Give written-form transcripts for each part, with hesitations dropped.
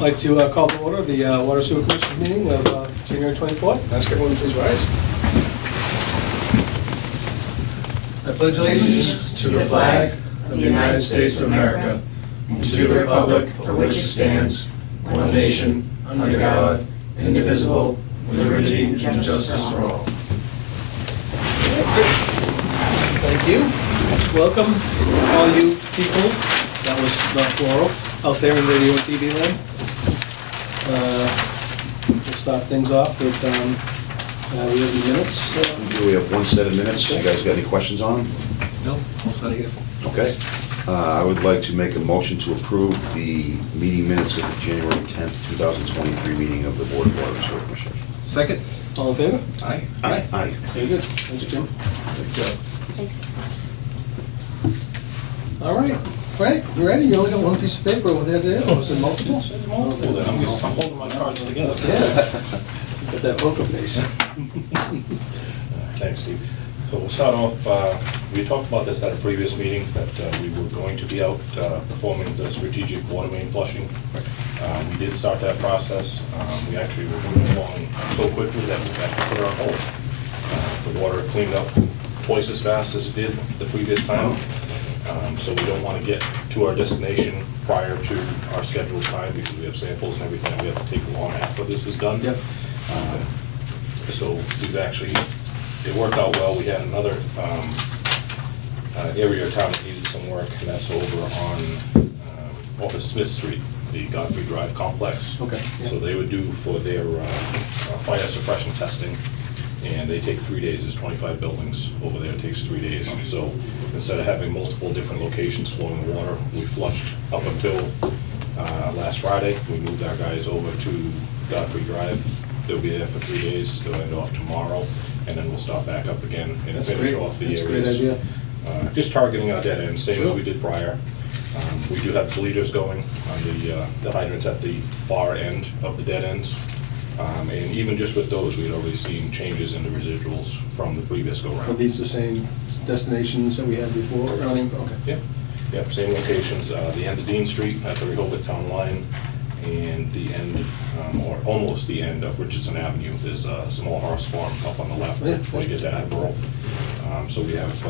I'd like to call to order the Water Sewer Commission meeting of January 24th. Ask everyone to please rise. I pledge allegiance To the flag of the United States of America, and to the republic for which it stands, one nation, under God, indivisible, with liberty and justice for all. Thank you. Welcome, all you people, that was not plural, out there in radio and TV land. We'll start things off with, we have the minutes. We have one set of minutes. You guys got any questions on them? No, negative. Okay. I would like to make a motion to approve the meeting minutes of the January 10th, 2023 meeting of the Board of Water and Sewer Commissioners. Second, all in favor? Aye. Aye. Aye. Very good. Thanks, Jim. Good job. All right, Frank, you ready? You only got one piece of paper over there, or was it multiple? Well, then I'm holding my cards together. Yeah. Got that poker face. Thanks, Steve. So we'll start off, we talked about this at a previous meeting, that we were going to be out performing the strategic water main flushing. We did start that process. We actually were moving along so quickly that we had to put it on hold. The water cleaned up twice as fast as it did the previous time. So we don't want to get to our destination prior to our scheduled time because we have samples and everything we have to take long after this is done. Yep. So we've actually, it worked out well. We had another area of town that needed some work, and that's over on off of Smith Street, the Godfrey Drive complex. Okay, yeah. So they would do for their fire suppression testing, and they take 3 days. There's 25 buildings over there. It takes 3 days. So instead of having multiple different locations flowing water, we flushed up until last Friday. We moved our guys over to Godfrey Drive. They'll be there for 3 days. They'll end off tomorrow, and then we'll start back up again and That's finish great. off the That's a areas. great idea. Just targeting our dead ends, same as Sure. we did prior. We do have bleeders going on the hydrants at the far end of the dead ends. And even just with those, we'd already seen changes in the residuals from the previous Are go-round. these the same destinations that we had before running? Okay. Yep, same locations, the end of Dean Street at the Rehoboth Town Line, and the end, or almost the end of Richardson Avenue. There's a small horse farm up on the left Yeah. before you get to Attleboro. So we have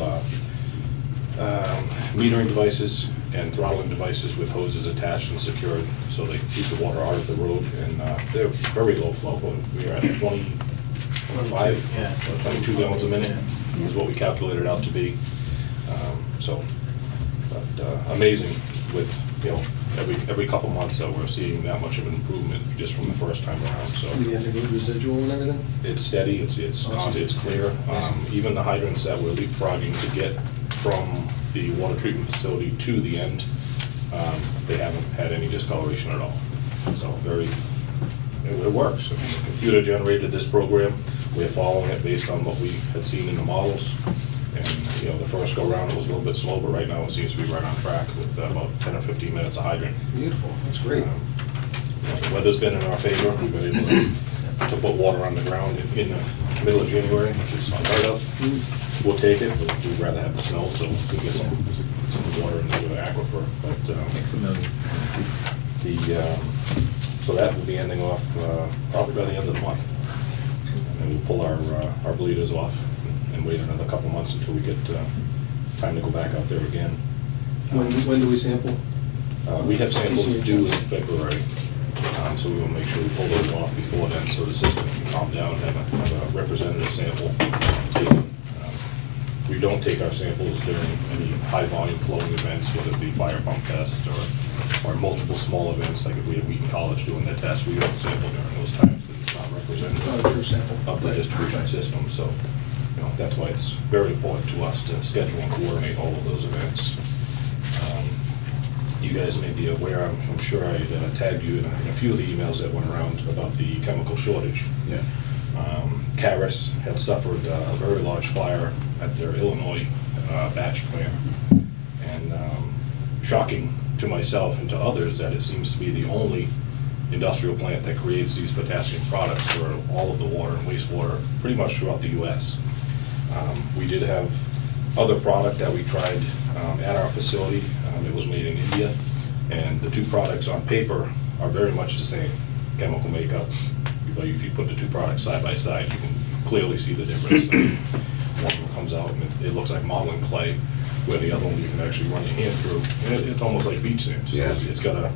metering devices and throttling devices with hoses attached and secured, so they keep the water out of the road, and they're very low flow. We are at 22 gallons a minute is what we calculated out to be. Amazing with, every couple months that we're seeing that much of an improvement just from the first time around, so. Do you have a good residual and everything? It's steady, it's clear. Even the hydrants that we're leapfrogging to get from the water treatment facility to the end, they haven't had any discoloration at all. So it works. It's computer generated this program. We're following it based on what we had seen in the models. And, the first go round it was a little bit slow, but right now it seems to be right on track with about 10 or 15 minutes of hydrant. Beautiful, that's great. The weather's been in our favor. We've been able to put water on the ground in the middle of January, which is unheard of. We'll take it, but we'd rather have the snow so we can get some water in the aquifer. But so that will be ending off probably by the end of the month. And then we'll pull our bleeders off and wait another couple months until we get time to go back out there again. When do we sample? We have samples due in February, so we will make sure we pull those off before then, so the system can calm down and have a representative sample taken. We don't take our samples during any high volume flowing events, whether it be fire pump tests or multiple small events, like if we have Wheaton College doing their test, we don't sample during those times because it's not representative Not a true sample. of the distribution system. So, that's why it's very important to us to schedule and coordinate all of those events. You guys may be aware, I'm sure I tagged you in a few of the emails that went around about the chemical shortage. Yeah. Caris had suffered a very large fire at their Illinois batch plant. And shocking to myself and to others that it seems to be the only industrial plant that creates these potassium products for all of the water and wastewater pretty much throughout the U.S. We did have other product that we tried at our facility. It was made in India, and the two products on paper are very much the same chemical makeup. But if you put the two products side by side, you can clearly see the difference. One of them comes out and it looks like modeling clay, where the other one you can actually run your hand through. And it's almost like beach sand. So Yeah. it's got a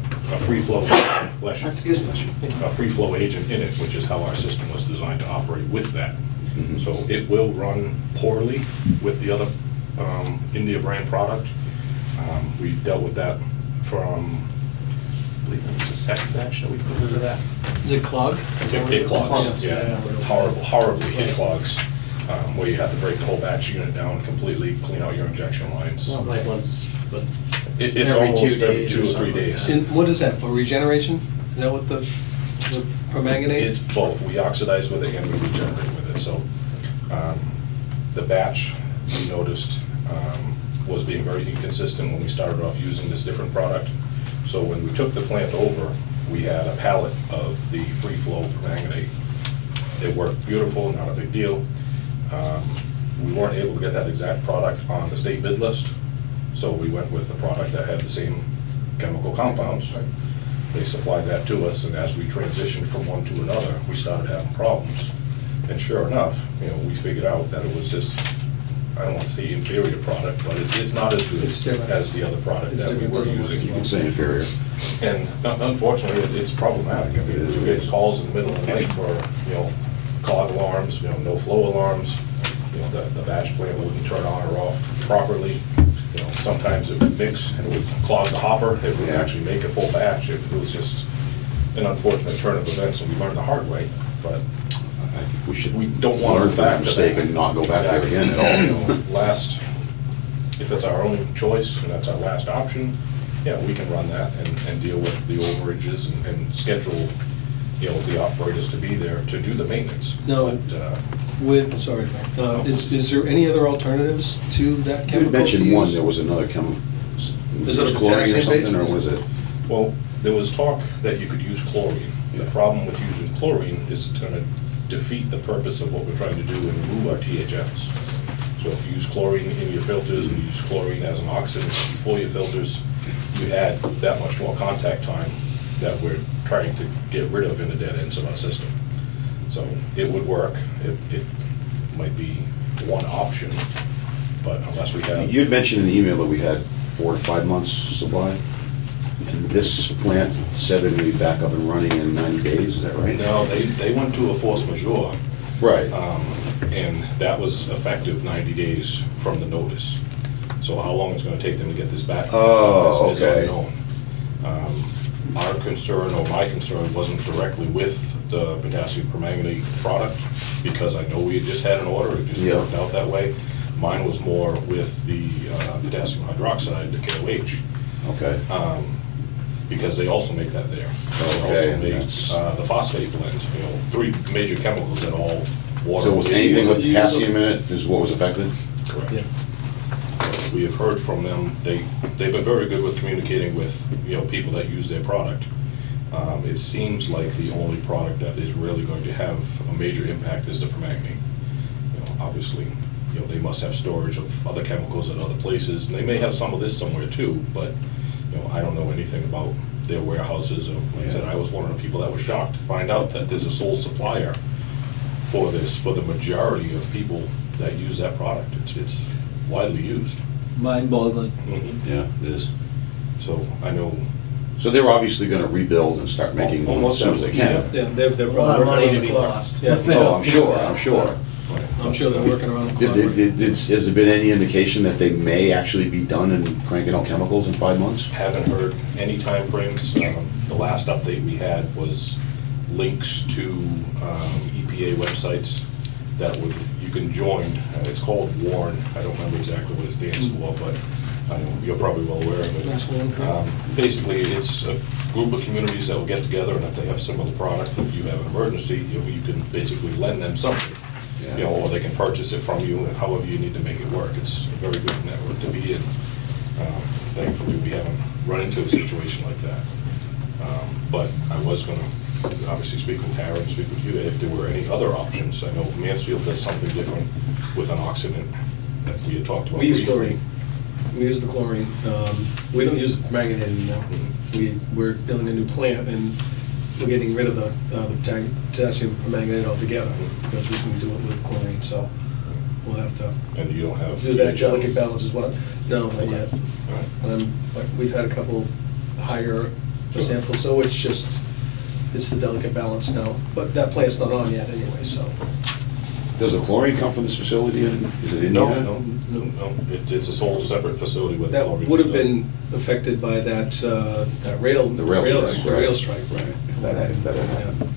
free flow, a free flow agent in it, which is how our system was designed to operate with that. Mhm. So it will run poorly with the other India brand product. We dealt with that from, I believe it was the second batch that we put into that. Is it clogged? It clogs, Clogs, yeah, horribly it clogs, where you have to break the whole batch unit down completely, clean out your injection lines. Not like once, but It's every almost 2 every days 2 or or 3 something like days. that. And what is that, for regeneration? Is that what the permanganate? It's both, we oxidize with it and we regenerate with it, so, the batch, we noticed, was being very inconsistent when we started off using this different product. So when we took the plant over, we had a pallet of the free flow permanganate. It worked beautiful, not a big deal. We weren't able to get that exact product on the state bid list, so we went with the product that had the same chemical compounds. They supplied that to us, and as we transitioned from one to another, we started having problems. And sure enough, we figured out that it was this, I don't want to say inferior product, but it's not as good It's different. as the other product It's that we different, were doesn't work using. as You can say inferior. And unfortunately, it's problematic. I mean, you get calls in the middle of the night for, clog alarms, no flow alarms. The batch plant wouldn't turn on or off properly. Sometimes it would mix and it would clog the hopper. It would Yeah. actually make a full batch. It was just an unfortunate turn of events, and we learned the hard way. But I think we should we don't want to learn go from back that to mistake that. and not go back there Exactly. again at all. Last, if it's our only choice and that's our last option, yeah, we can run that and deal with the overages and schedule, the operators to be there to do the maintenance. No. But, Sorry, is there any other alternatives to that You chemical had to mentioned one, use? there was another chemical. Is it a chlorine or potassium-based? something, or was it? well, there was talk that you could use chlorine. The Yeah. problem with using chlorine is it's gonna defeat the purpose of what we're trying to do and remove our THFs. So if you use chlorine in your filters and you use chlorine as an oxidant before your filters, you add that much more contact time that we're trying to get rid of in the dead ends of our system. So it would work, it might be one option, but unless we have. You had mentioned in the email that we had 4 to 5 months supply. And this plant said that it would be back up and running in 90 days, is that right? No, they went to a force majeure. Right. And that was effective 90 days from the notice. So how long it's gonna take them to get this back? Oh, is okay. unknown. Our concern, or my concern, wasn't directly with the potassium permanganate product, because I know we had just had an order, it just Yeah. worked out that way. Mine was more with the potassium hydroxide, the KOH, Okay. because they also make that there. They Okay, also and make that's- the phosphate blend, 3 major chemicals that all water. So was is anything used. with potassium in it is what was affected? Correct. Yeah. We have heard from them, they've been very good with communicating with, people that use their product. It seems like the only product that is really going to have a major impact is the permanganate. Obviously, they must have storage of other chemicals at other places, and they may have some of this somewhere too, but, I don't know anything about their warehouses, or, like I said, I was one of the people that was shocked to find out that there's a sole supplier for this, for the majority of people that use that product. It's widely used. Mind-boggling. Yeah, it is. So I know. So they're obviously gonna rebuild and start making one as Almost soon as they can. Yeah, they're A lot of money to be clock. lost. Yeah. Oh, I'm sure. I'm sure they're working around the clock. Has there been any indication that they may actually be done and cranking out chemicals in 5 months? Haven't heard any timeframes. The last update we had was links to EPA websites that you can join. It's called WARN. I don't remember exactly what it stands for, but I know you're probably well aware of it. That's one. Basically, it's a group of communities that will get together, and if they have similar product, if you have an emergency, you can basically lend them something. Yeah. Or they can purchase it from you, however you need to make it work. It's a very good network to be in. Thankfully, we haven't run into a situation like that. But I was gonna obviously speak with Tara and speak with you if there were any other options. I know Mansfield does something different with an oxidant that we had talked about We use briefly. chlorine. We use the chlorine. We don't use permanganate anymore. we're building a new plant and we're getting rid of the potassium permanganate altogether because we can do it with chlorine, so we'll have to And you don't have. do that delicate balance as well. No, not yet. All right. But we've had a couple higher samples, so it's just, it's the delicate balance now. But that plant's not on yet anyway, so. Does the chlorine come from this facility? Is it in No, here? no, it's a whole separate facility with. That chlorine would have facility. been affected by that, that rail. The rail strike, The right. rail strike, right. If that had Yeah. happened.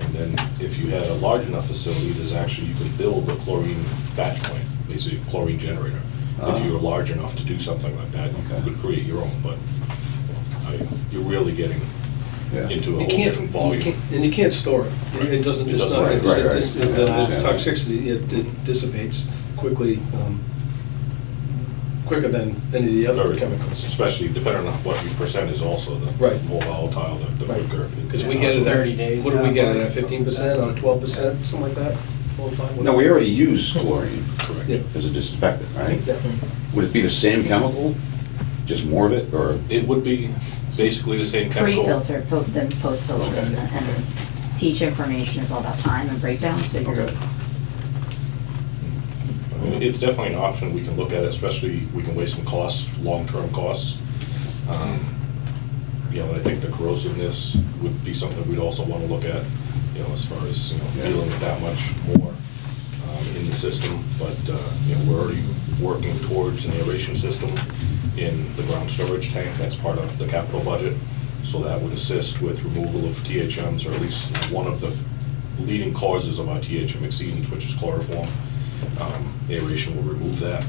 And then if you had a large enough facility, there's actually, you could build a chlorine batch plant, basically a chlorine generator. If you were large enough to do something like that, you Okay. could create your own, but you're really getting Yeah. into a You whole can't, different volume. and you can't store it. Right. It doesn't, It it's doesn't, not, right, it's, right, it's, right. it's I the understand. toxicity, it dissipates quickly, quicker than any of the other Very- chemicals. Especially depending on what your percent is also, the Right. more volatile, the Right. quicker. Because we get it 30 at, days what do we out. get it at, 15% or 12%, something like that? 4 or 5? No, we already use chlorine Correct. Yeah. as a disinfectant, right? Yeah. Would it be the same chemical, just more of it, or? It would be basically the same chemical. Pre-filter, then post-filter, Okay. and then teach information is all about time and breakdown, so you're, Okay. I mean, it's definitely an option, we can look at it, especially, we can weigh some costs, long-term costs. You know, I think the corrosiveness would be something we'd also want to look at, you know, as far as, you know, Yeah. dealing with that much more in the system. But, you know, we're already working towards an aeration system in the ground storage tank, that's part of the capital budget. So that would assist with removal of THMs, or at least one of the leading causes of our THM exceedance, which is chloroform. Aeration will remove that.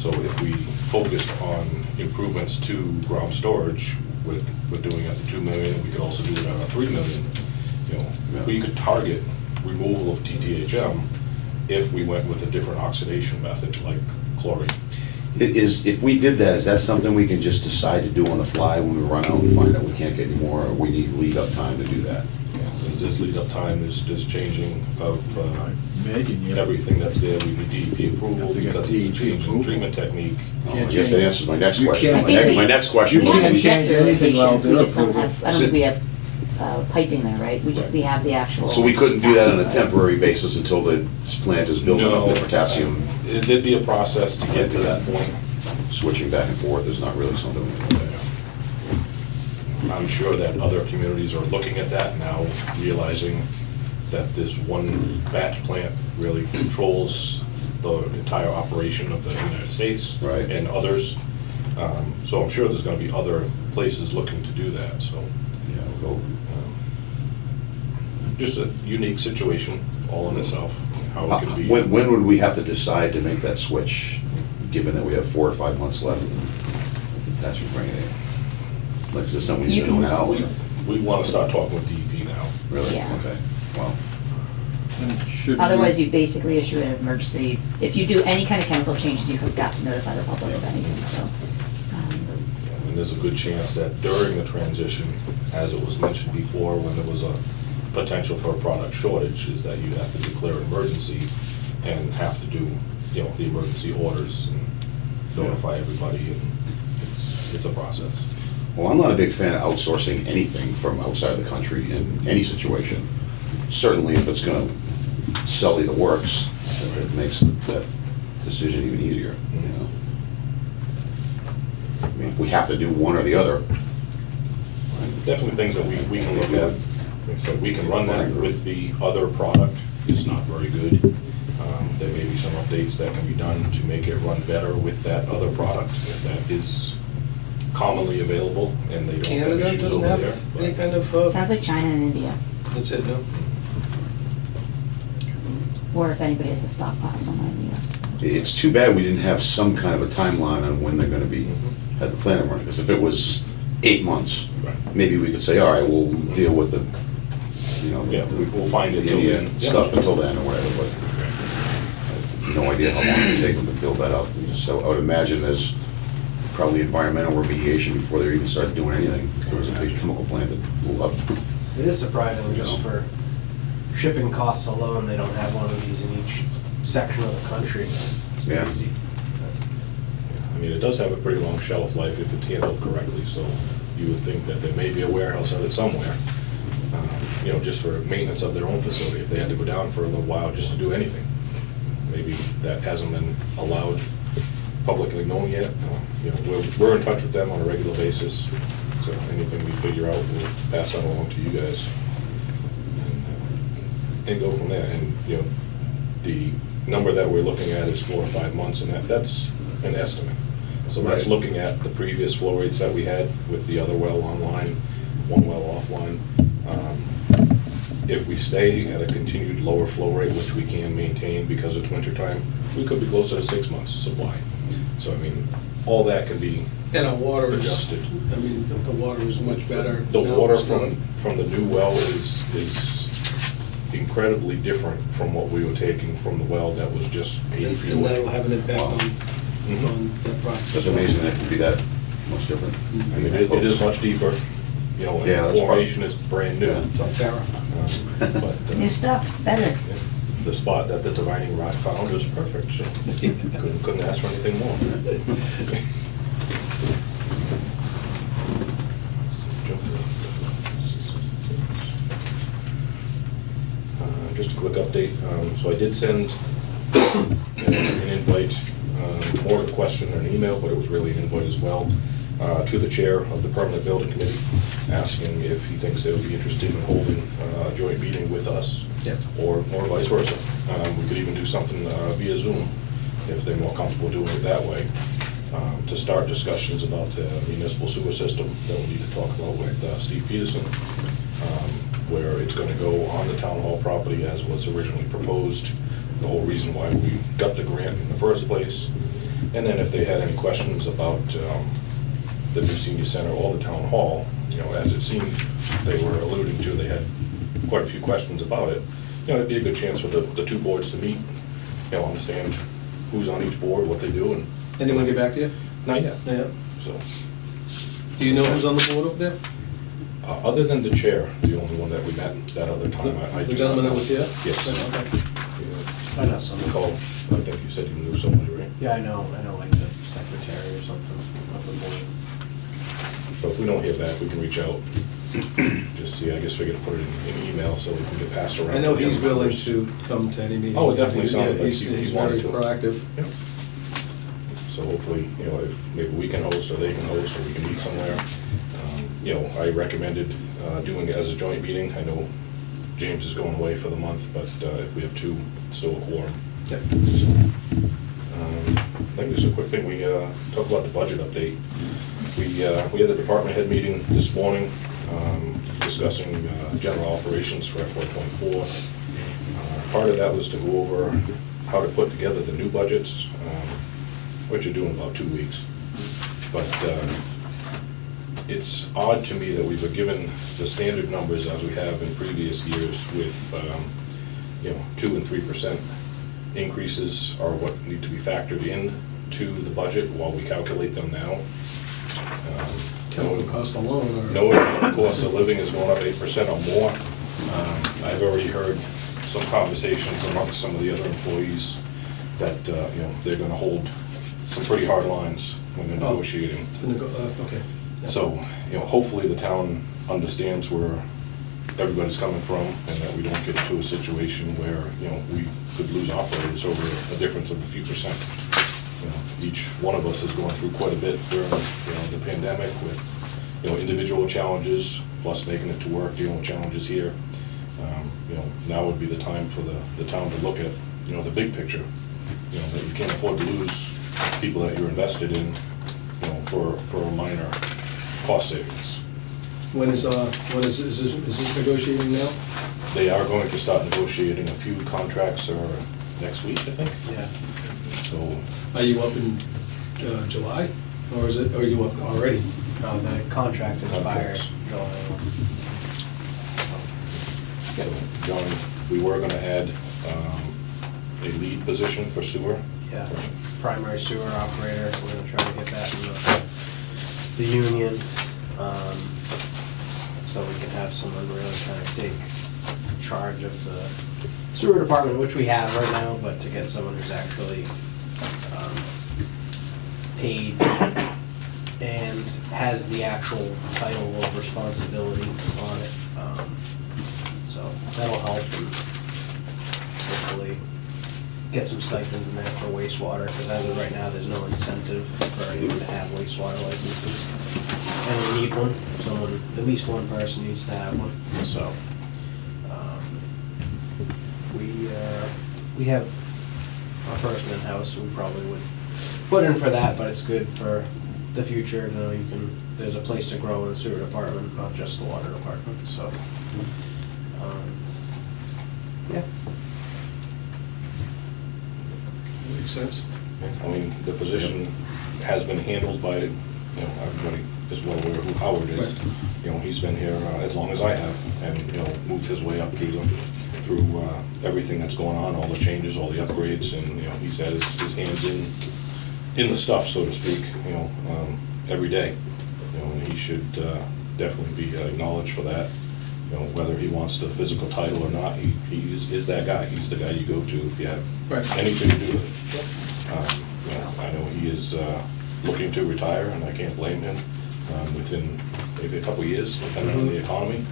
So if we focused on improvements to ground storage, we're doing at the 2 million, we could also do it at a 3 million. You know, we could target removal of TTHM if we went with a different oxidation method like chlorine. If we did that, is that something we can just decide to do on the fly when we run out and find out we can't get any more, or we need lead up time to do that? There's lead up time, there's changing of Imagine you. everything that's there, we need DEP approval Have to get because it's a DEP change in approval. treatment technique. Oh, I Can't guess that change- answers my next you question. can't My next- change- My next question we would can't have be, change injector anything while locations, we they're just don't approved. have, I don't think we have piping there, right? We have the actual. so we couldn't do that on a tanks, right? temporary basis until this plant is building up the potassium, There'd be a process to get to that point. switching back and forth is not really something we can do. I'm sure that other communities are looking at that now, realizing that this one batch plant really controls the entire operation of the United States. Right. And others. So I'm sure there's gonna be other places looking to do that, so. Yeah, we'll go. Just a unique situation all in itself, how it can be. When would we have to decide to make that switch, given that we have 4 or 5 months left with potassium permanganate? Like, is this something we need to know now? We wanna start talking with DEP now. Really? Yeah. Okay, well, Otherwise, you basically issue an emergency, if you do any kind of chemical changes, you have got to notify the public of anything, so. And there's a good chance that during the transition, as it was mentioned before, when there was a potential for a product shortage, is that you have to declare an emergency and have to do, you know, the emergency orders and notify everybody, and it's a process. well, I'm not a big fan of outsourcing anything from outside the country in any situation. Certainly if it's gonna sell you the works, it makes that decision even easier, you know? I mean, if we have to do one or the other, Definitely things that we can look at. So we can run that with the other product, it's not very good. There may be some updates that can be done to make it run better with that other product, if that is commonly available and they don't have Canada issues doesn't over there. have any but- kind of, Sounds like China and India, that's it, no? or if anybody has a stockpile somewhere in the US. it's too bad we didn't have some kind of a timeline on when they're gonna be, had the plant running, because if it was 8 months, Right. maybe we could say, all right, we'll deal with the, you know, Yeah, we'll find it the till Indian then. stuff until then or whatever, but I have no idea how long it would take them to build that up. So I would imagine there's probably environmental remediation before they even start doing anything, if there was a big chemical plant that blew up. It is surprising, just for shipping costs alone, they don't have one of these in each section of the country. It's Yeah. crazy. I mean, it does have a pretty long shelf life if it's handled correctly, so you would think that there may be a warehouse of it somewhere, just for maintenance of their own facility, if they had to go down for a little while just to do anything. Maybe that hasn't been allowed, publicly known yet. We're in touch with them on a regular basis, so anything we figure out, we'll pass that along to you guys. And go from there. And, the number that we're looking at is 4 or 5 months, and that's an estimate. So that's Right. looking at the previous flow rates that we had with the other well online, one well offline. If we stay at a continued lower flow rate, which we can maintain because it's winter time, we could be closer to 6 months supply. So, I mean, all that can be And our water is, adjusted. I mean, the water is much better. The now. water It's not- from the new well is incredibly different from what we were taking from the well that was just 8 feet And away. that'll have an impact Wow. Mhm. on that product. That's amazing that it can be that much different. I mean, it is much deeper, and Yeah, the that's formation is brand new. Yeah. It's on Terra. But New stuff, better. yeah, the spot that the divining rod found is perfect, so couldn't ask for anything more. Just a quick update, so I did send an invite, more of a question than an email, but it was really an invite as well, to the chair of the Permanent Building Committee, asking if he thinks they would be interested in holding a joint meeting with us, Yep. or vice versa. We could even do something via Zoom, if they're more comfortable doing it that way, to start discussions about the municipal sewer system that we need to talk about with Steve Peterson, where it's gonna go on the town hall property as was originally proposed, the whole reason why we got the grant in the first place. And then if they had any questions about the new senior center or the town hall, as it seemed they were alluding to, they had quite a few questions about it. It'd be a good chance for the two boards to meet, understand who's on each board, what they do, and Anyone get back to you? not yet. Yeah. So, Do you know who's on the board over there? other than the chair, the only one that we met that other time, I The do gentleman not that know. was here? Yes. Okay. I know someone. Nicole, I think you said you knew somebody, right? Yeah, I know like the secretary or something of the board. So if we don't hear back, we can reach out, just see, I guess we could put it in email so we can get passed around. I know to the he's other willing members. to come to any meeting. Oh, it definitely Yeah, sounded like he's he very wanted to. proactive. Yeah. So hopefully, if maybe we can host, or they can host, or we can meet somewhere. I recommended doing it as a joint meeting. I know James is going away for the month, but if we have two, it's still a quorum. Yep. I think just a quick thing, we talked about the budget update. We had the department head meeting this morning, discussing general operations for FY '24. Part of that was to go over how to put together the new budgets, which you're doing in about 2 weeks. But it's odd to me that we were given the standard numbers as we have in previous years with 2 and 3% increases are what need to be factored in to the budget while we calculate them now. Chemical cost alone, or? Knowing that the cost of living is going up 8% or more, I've already heard some conversations amongst some of the other employees that, they're gonna hold some pretty hard lines when they're Oh. negotiating. Okay. Yeah. So, hopefully the town understands where everybody's coming from, and that we don't get into a situation where, we could lose operators over a difference of a few percent. Each one of us is going through quite a bit during, the pandemic with, individual challenges, plus making it to work, dealing with challenges here. Now would be the time for the town to look at, the big picture. That you can't afford to lose people that you're invested in, for a minor cost savings. Is this negotiating now? They are going to start negotiating a few contracts next week, I think. Yeah. So, Are you up in July, or are you up already? No, the contract expires Contracts. July 1. so, John, we were gonna add a lead position for sewer. Yeah, primary sewer operator, we're gonna try to get that in the union, so we can have someone really kind of take charge of the sewer department, which we have right now, but to get someone who's actually paid and has the actual title of responsibility on it. So that'll help and hopefully get some stipends in there for wastewater, because as of right now, there's no incentive for anyone to have wastewater licenses. And we need one, someone, at least one person needs to have one, so. We have a person in-house, so we probably would put in for that, but it's good for the future, you know, you can, there's a place to grow in the sewer department, not just the water department, so. Yeah. Makes sense. I mean, the position has been handled by, you know, everybody is well aware who Howard is. Right. You know, he's been here as long as I have, and, you know, moved his way up through everything that's going on, all the changes, all the upgrades, and, you know, he's had his hands in the stuff, so to speak, you know, every day. You know, and he should definitely be acknowledged for that. You know, whether he wants the physical title or not, he is that guy. He's the guy you go to if you have Right. anything to do with it. You know, I know he is looking to retire, and I can't blame him, within maybe a couple of years, depending on the economy.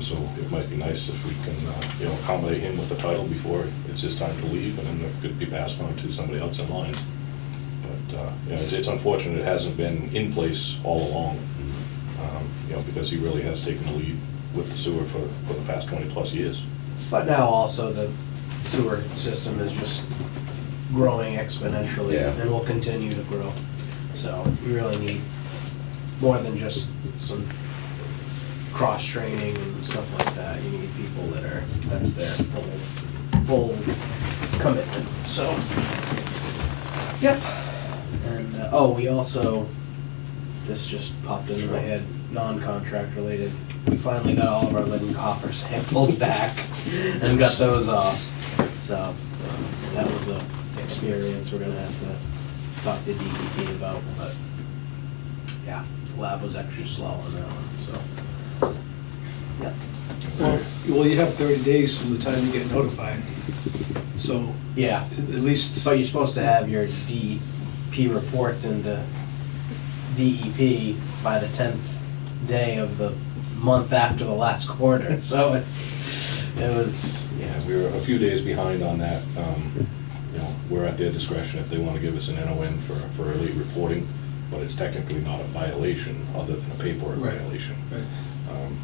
So it might be nice if we can, you know, accommodate him with the title before it's his time to leave, and then it could be passed on to somebody else in line. But, you know, it's unfortunate it hasn't been in place all along, you know, because he really has taken the lead with the sewer for the past 20-plus years. But now also the sewer system is just growing exponentially Yeah. and will continue to grow. So we really need more than just some cross-training and stuff like that. You need people that's their full commitment, so. Yep. And, we also, this just popped into my head, non-contract related. We finally got all of our lead and copper samples back and got those off. So, that was a experience we're gonna have to talk to DEP about, but, yeah, the lab was extra slow on that one, so. Yep. Well, you have 30 days from the time you get notified, so Yeah, at least. but you're supposed to have your DEP reports into DEP by the 10th day of the month after the last quarter, so it was, Yeah, we were a few days behind on that. You know, we're at their discretion if they want to give us an NON for early reporting, but it's technically not a violation other than a paperwork Right. violation. Right.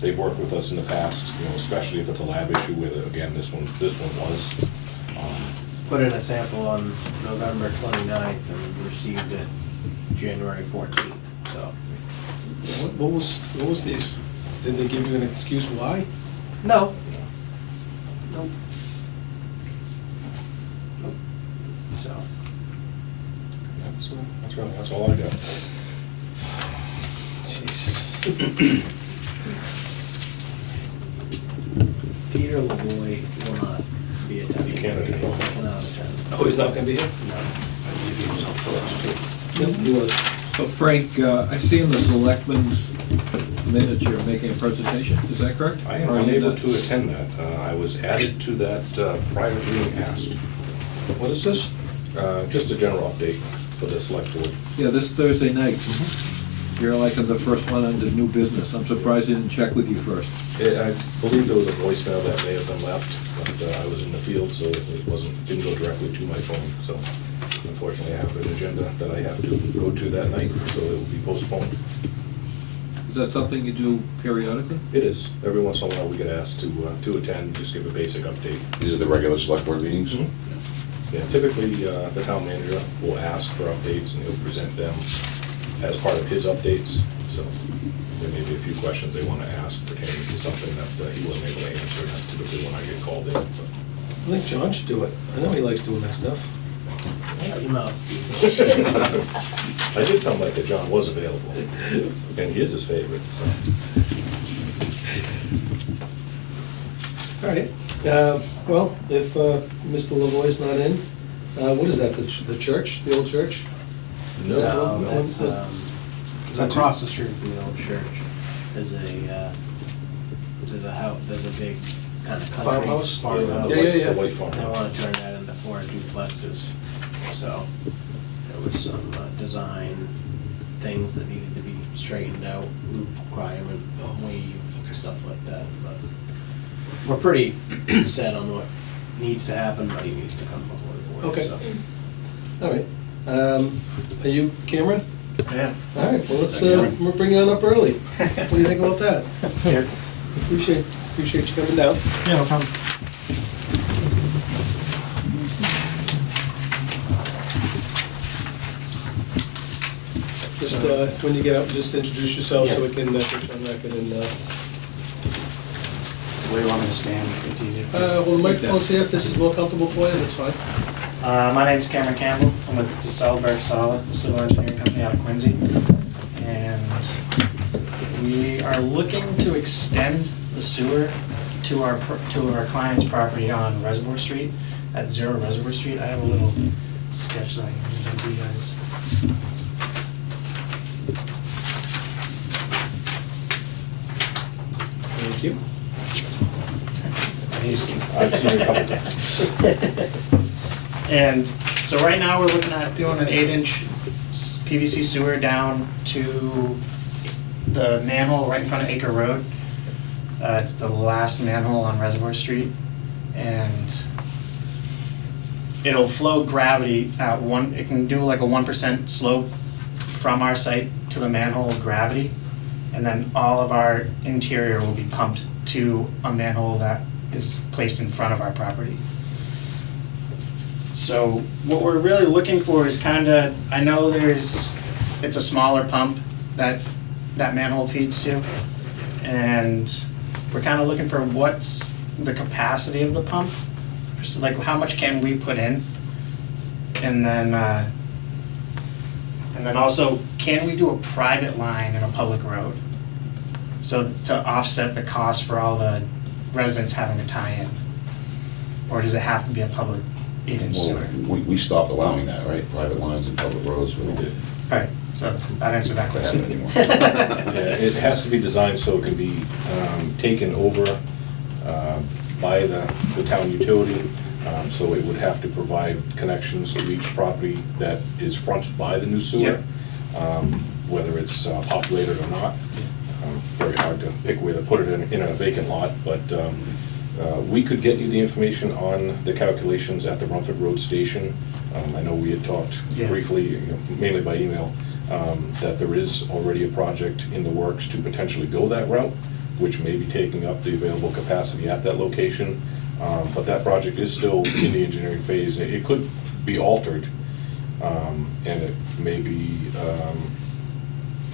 They've worked with us in the past, you know, especially if it's a lab issue where, again, this one was. put in a sample on November 29th and received it January 14th, so. What was these? Did they give you an excuse why? No. Nope. Nope. So. That's all I got. Jesus. Peter Lavoy will not be attending. He can't attend. He cannot attend. Oh, he's not gonna be here? No. Yep, he was. So Frank, I see in the selectmen's minutes you're making a presentation, is that correct? I am Or are you unable not? to attend that. I was added to that prior to being asked. What is this? Just a general update for the select board. Yeah, this Thursday night. You're like the first one under new business. I'm surprised they didn't check with you first. I believe there was a voicemail that may have been left, but I was in the field, so it didn't go directly to my phone. So unfortunately, I have an agenda that I have to go to that night, so it will be postponed. Is that something you do periodically? It is. Every once in a while, we get asked to attend, just give a basic update. These are the regular select board meetings? Yeah, typically, the town manager will ask for updates, and he'll present them as part of his updates. So there may be a few questions they want to ask pertaining to something that he wasn't able to answer, and that's typically when I get called in. But I think John should do it. I know he likes doing that stuff. Your mouth, Steve. I did tell Mike that John was available, and he is his favorite, so. All right, well, if Mr. Lavoy's not in, what is that, the church, the old church? No, that's, Is that across the street from the old church. There's a house, there's a big kind of country. Farmhouse? Farmhouse. Yeah. The white farm. They want to turn that into 4 duplexes, so there was some design things that needed to be straightened out, loop requirement, wave, stuff like that, but we're pretty set on what needs to happen, but he needs to come before the board, Okay. so. All right. Are you Cameron? Yeah. All right, well, let's, Hi, Cameron. we'll bring you on up early. What do you think about that? Appreciate you coming down. Yeah, no problem. Just, when you get up, just introduce yourself so we can put you on record and, Where do you want me to stand? It's easier. well, the microphone's here, if this is more comfortable for you, that's fine. My name's Cameron Campbell. I'm with DeSalberg Sala, a civil engineering company out of Quincy. And we are looking to extend the sewer to our client's property on Reservoir Street, at 0 Reservoir Street. I have a little sketch that I can present to you guys. Thank you. I've seen it a couple times. And so right now, we're looking at doing an 8-inch PVC sewer down to the manhole right in front of Acre Road. It's the last manhole on Reservoir Street. And it'll flow gravity at it can do like a 1% slope from our site to the manhole of gravity. And then all of our interior will be pumped to a manhole that is placed in front of our property. So what we're really looking for is kinda, I know it's a smaller pump that manhole feeds to. And we're kinda looking for what's the capacity of the pump. So like how much can we put in? And then also, can we do a private line in a public road? So to offset the cost for all the residents having to tie in? Or does it have to be a public 8-inch sewer? Well, we stopped allowing that, right? Private lines and public roads, we did. Right, so that answers that That happen question. anymore. Yeah, it has to be designed so it can be taken over by the town utility. So it would have to provide connections to each property that is fronted by the new sewer, whether it's populated or not. Very hard to pick where to put it in a vacant lot, but we could get you the information on the calculations at the Rumford Road Station. I know we had talked briefly, mainly by email, that there is already a project in the works to potentially go that route, which may be taking up the available capacity at that location. But that project is still in the engineering phase. It could be altered, and it may be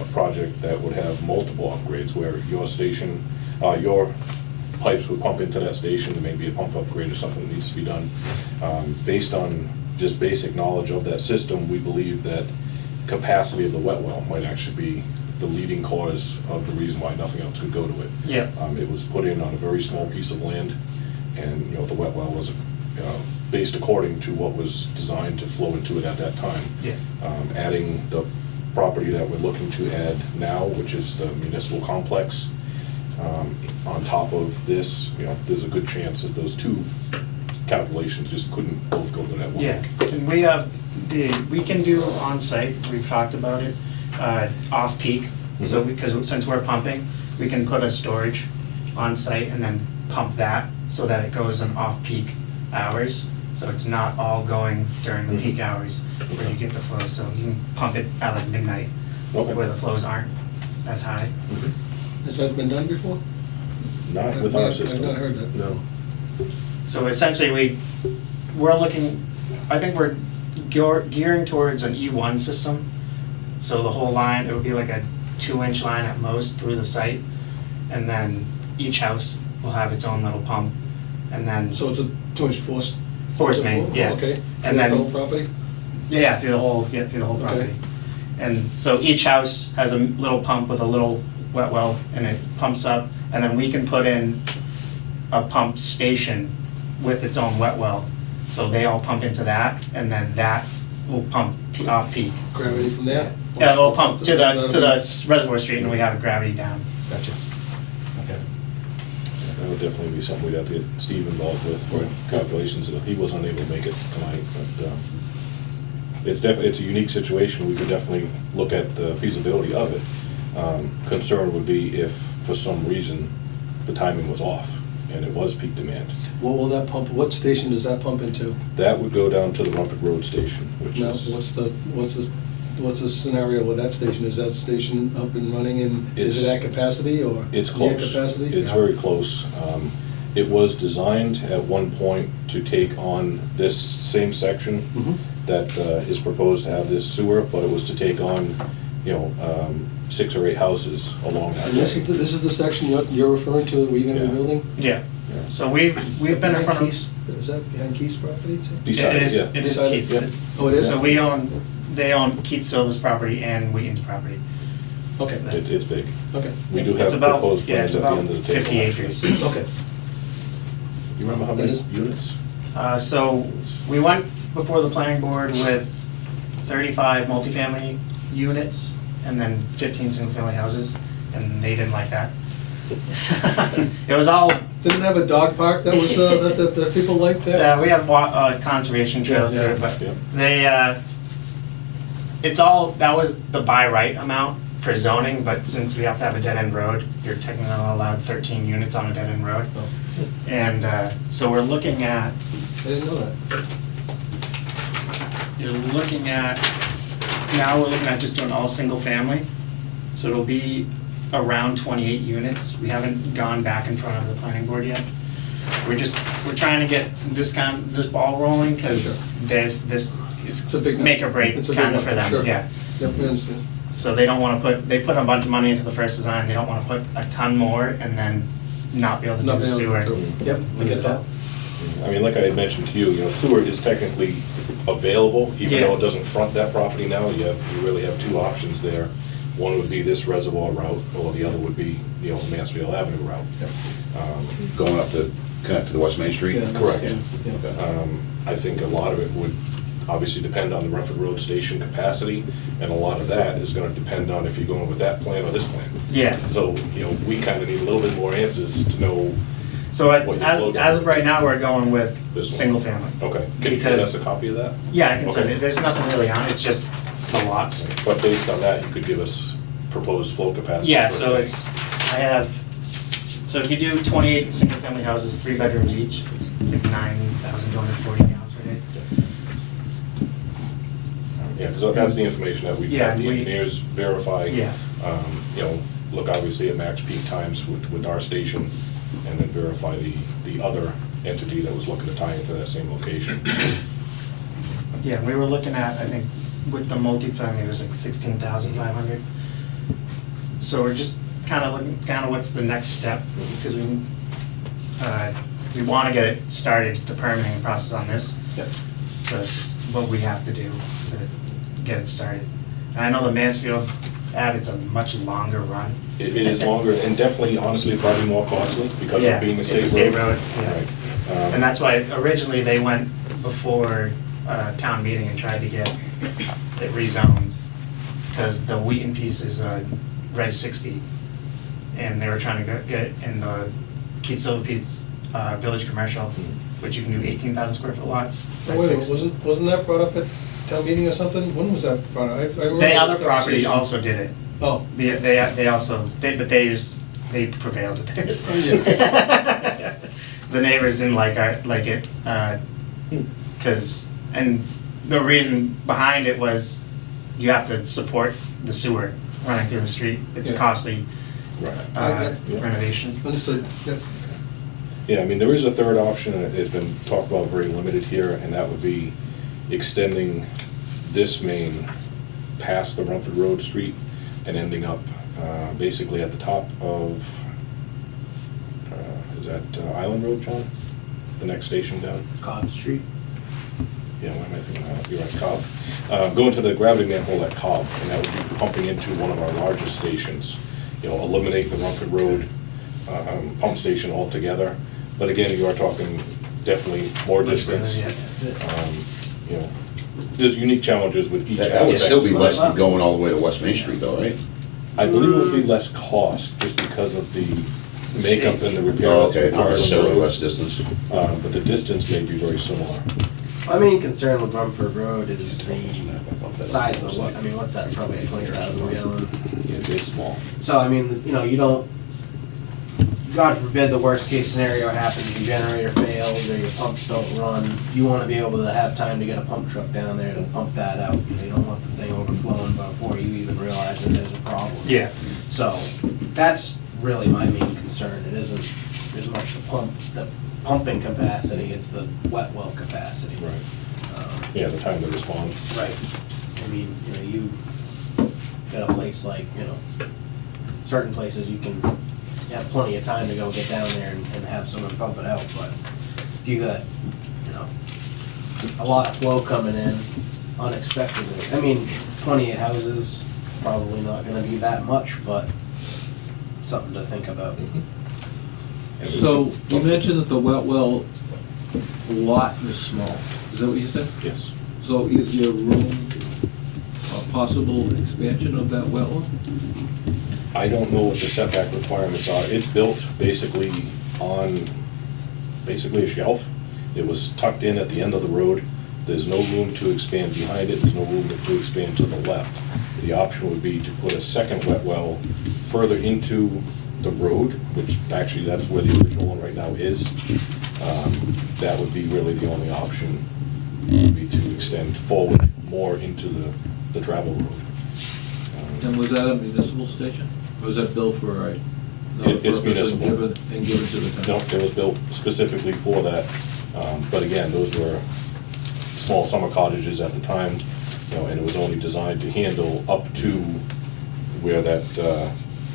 a project that would have multiple upgrades where your station, your pipes would pump into that station. There may be a pump upgrade or something that needs to be done. Based on just basic knowledge of that system, we believe that capacity of the wet well might actually be the leading cause of the reason why nothing else could go to it. Yeah. It was put in on a very small piece of land, and the wet well was based according to what was designed to flow into it at that time. Yeah. Adding the property that we're looking to add now, which is the municipal complex, on top of this, there's a good chance that those two calculations just couldn't both go to that one. Yeah, and we can do on-site, we've talked about it, off-peak. So because since we're pumping, we can put a storage on-site and then pump that so that it goes in off-peak hours. So it's not all going during the peak hours where you get the flow. So you can pump it at like midnight where the flows aren't as high. Has that been done before? Not with our system. I've not heard that. No. So essentially we're looking, I think we're gearing towards an E1 system. So the whole line, it would be like a 2-inch line at most through the site. And then each house will have its own little pump. And then, So it's a 2-inch force main, yeah. Okay. And Throughout then- the whole property? yeah, through the whole Okay. property. And so each house has a little pump with a little wet well, and it pumps up, and then we can put in a pump station with its own wet well. So they all pump into that, and then that will pump off peak. Gravity from there? Yeah, they'll pump to the Reservoir Street, and we have gravity down. Gotcha. Okay. That would definitely be something we'd have to get Steve involved with for Right. calculations. He wasn't able to make it tonight, but it's a unique situation, we could definitely look at the feasibility of it. Concern would be if, for some reason, the timing was off and it was peak demand. What will that pump, what station does that pump into? That would go down to the Rumford Road Station, which Now, is, what's the scenario with that station? Is that station up and running and is it at capacity or? it's near close. capacity? It's Yeah. very close. It was designed at one point to take on this same section Mhm. that is proposed to have this sewer, but it was to take on, 6 or 8 houses along that And this way. is the section you're referring to that we're gonna be Yeah. building? Yeah, so we've been in Behind front of. Keith's- Is that behind Keith's property too? Beside it, yeah. It is Beside it, Keith. yeah. Oh, it is? So they own Keith Silva's property and Wheaton's property. Okay, It's big. okay. We do It's have about, proposed yeah, plans it's at the about end of the table. 50 actually. acres. Okay. You remember how That many is- units? So we went before the planning board with 35 multifamily units and then 15 single-family houses, and they didn't like that. It was all, Didn't have a dog park that was, that people liked there? we had conservation trails Yeah, through yeah. it, but Yeah. they, it's all, that was the by right amount for zoning, but since we have to have a dead-end road, you're technically allowed 13 units on a dead-end road. Oh, And so we're looking at, I didn't know that. now we're looking at just doing all single family. So it'll be around 28 units. We haven't gone back in front of the planning board yet. We're trying to get this ball rolling, cause this is It's a big make or break It's a big kinda one, for them, sure. yeah. Yep, I understand. So they don't wanna they put a bunch of money into the first design, they don't wanna put a ton more and then not be able to do Not the being sewer. able to- Yep, I get that. I mean, like I had mentioned to you, sewer is technically available, even though Yeah. it doesn't front that property now, you really have 2 options there. One would be this reservoir route, or the other would be, Mansfield Avenue route. Yep. Going up to connect to the West Main Street? Yeah, that's- Correct. yeah, yeah. Okay. I think a lot of it would obviously depend on the Rumford Road Station capacity, and a lot of that is gonna depend on if you're going with that plan or this plan. Yeah, So, we kinda need a little bit more answers to know, so What your flow as of right now, we're going with This one. single family. okay, can you give Because- us a copy of that? Yeah, I can send Okay. it, there's nothing really on it, it's just the lots. But based on that, you could give us proposed flow capacity. Yeah, for so a day. so if you do 28 single-family houses, 3 bedrooms each, it's like 9,240 gallons per day. Yeah, because that's the information that we've Yeah, had the we- engineers verify. Yeah. Look obviously at max peak times with our station, and then verify the other entity that was looking to tie into that same location. Yeah, we were looking at, I think, with the multifamily, it was like 16,500. So we're just kind of looking, what's the next step, because we want to get it started, the permitting process on this. Yep. So it's just what we have to do to get it started. And I know the Mansfield ad, it's a much longer run. It is longer, and definitely, honestly, probably more costly because Yeah, of being a it's state road. a state road, yeah. Right. And that's why originally they went before town meeting and tried to get it rezoned, because the Wheaton piece is Res 60, and they were trying to get it in the Keith Silva piece, Village Commercial, which you can do 18,000 square foot lots. Oh, wait a minute, wasn't that brought up at town meeting or something? When was that brought up? I remember The this other property conversation. also did it. Oh. They also, but they prevailed with theirs. Oh, yeah. The neighbors didn't like it, and the reason behind it was you have to support the sewer running through the street. It's a Yeah. costly Right. renovation. Understood, yep. Yeah, I mean, there is a third option, and it's been talked about very limited here, and that would be extending this main past the Rumford Road Street and ending up basically at the top of, is that Island Road, John? The next station down? Cobb Street. Yeah, why am I thinking that? You're right, Cobb. Going to the gravity manhole at Cobb, and that would be pumping into one of our largest stations. Eliminate the Rumford Road pump station altogether. But again, you are talking definitely more distance. There's unique challenges with each That would still be aspect. less than going all the way to West Main Street though, right? I believe it would be less cost, just because of the makeup and the repair. Oh, that's okay, not required on the necessarily road. less distance. But the distance may be very similar. My main concern with Rumford Road is the size of what, I mean, what's that, probably a 20,000 gallon? It's small. So, I mean, you know, you don't, God forbid the worst case scenario happens, your generator fails or your pumps don't run, you wanna be able to have time to get a pump truck down there to pump that out. You don't want the thing overflowing before you even realize that there's a problem. Yeah. So, that's really my main concern. It isn't as much the pumping capacity, it's the wet well capacity. Right. Um, Yeah, the time to respond. Right. I mean, you know, you got a place like, you know, certain places you can have plenty of time to go get down there and have someone pump it out, but if you got, you know, a lot of flow coming in unexpectedly, I mean, 28 houses, probably not gonna be that much, but something to think about. So, you mentioned that the wet well lot is small, is that what you said? Yes. So is there room, a possible expansion of that well? I don't know what the setback requirements are. It's built basically on, basically a shelf. It was tucked in at the end of the road. There's no room to expand behind it, there's no room to expand to the left. The option would be to put a second wet well further into the road, which actually that's where the original one right now is. That would be really the only option, would be to extend forward more into the travel road. And was that a municipal station? Or was that built for a? It's municipal. And given to the town? No, it was built specifically for that, but again, those were small summer cottages at the time, you know, and it was only designed to handle up to where that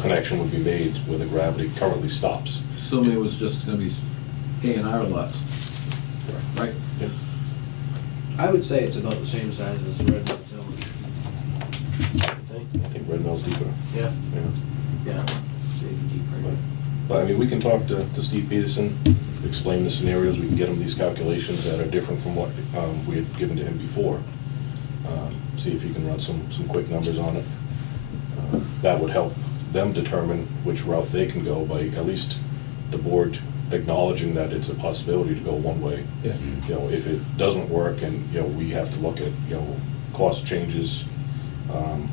connection would be made, where the gravity currently stops. Assuming it was just gonna be A&R lots, right? Yep. I would say it's about the same size as the Red Mills Village. I think Red Mill's deeper. Yeah. Yeah. Yeah. But I mean, we can talk to Steve Peterson, explain the scenarios, we can get him these calculations that are different from what we had given to him before. See if he can run some quick numbers on it. That would help them determine which route they can go by at least the board acknowledging that it's a possibility to go one way. Yeah. You know, if it doesn't work and, you know, we have to look at, you know, cost changes,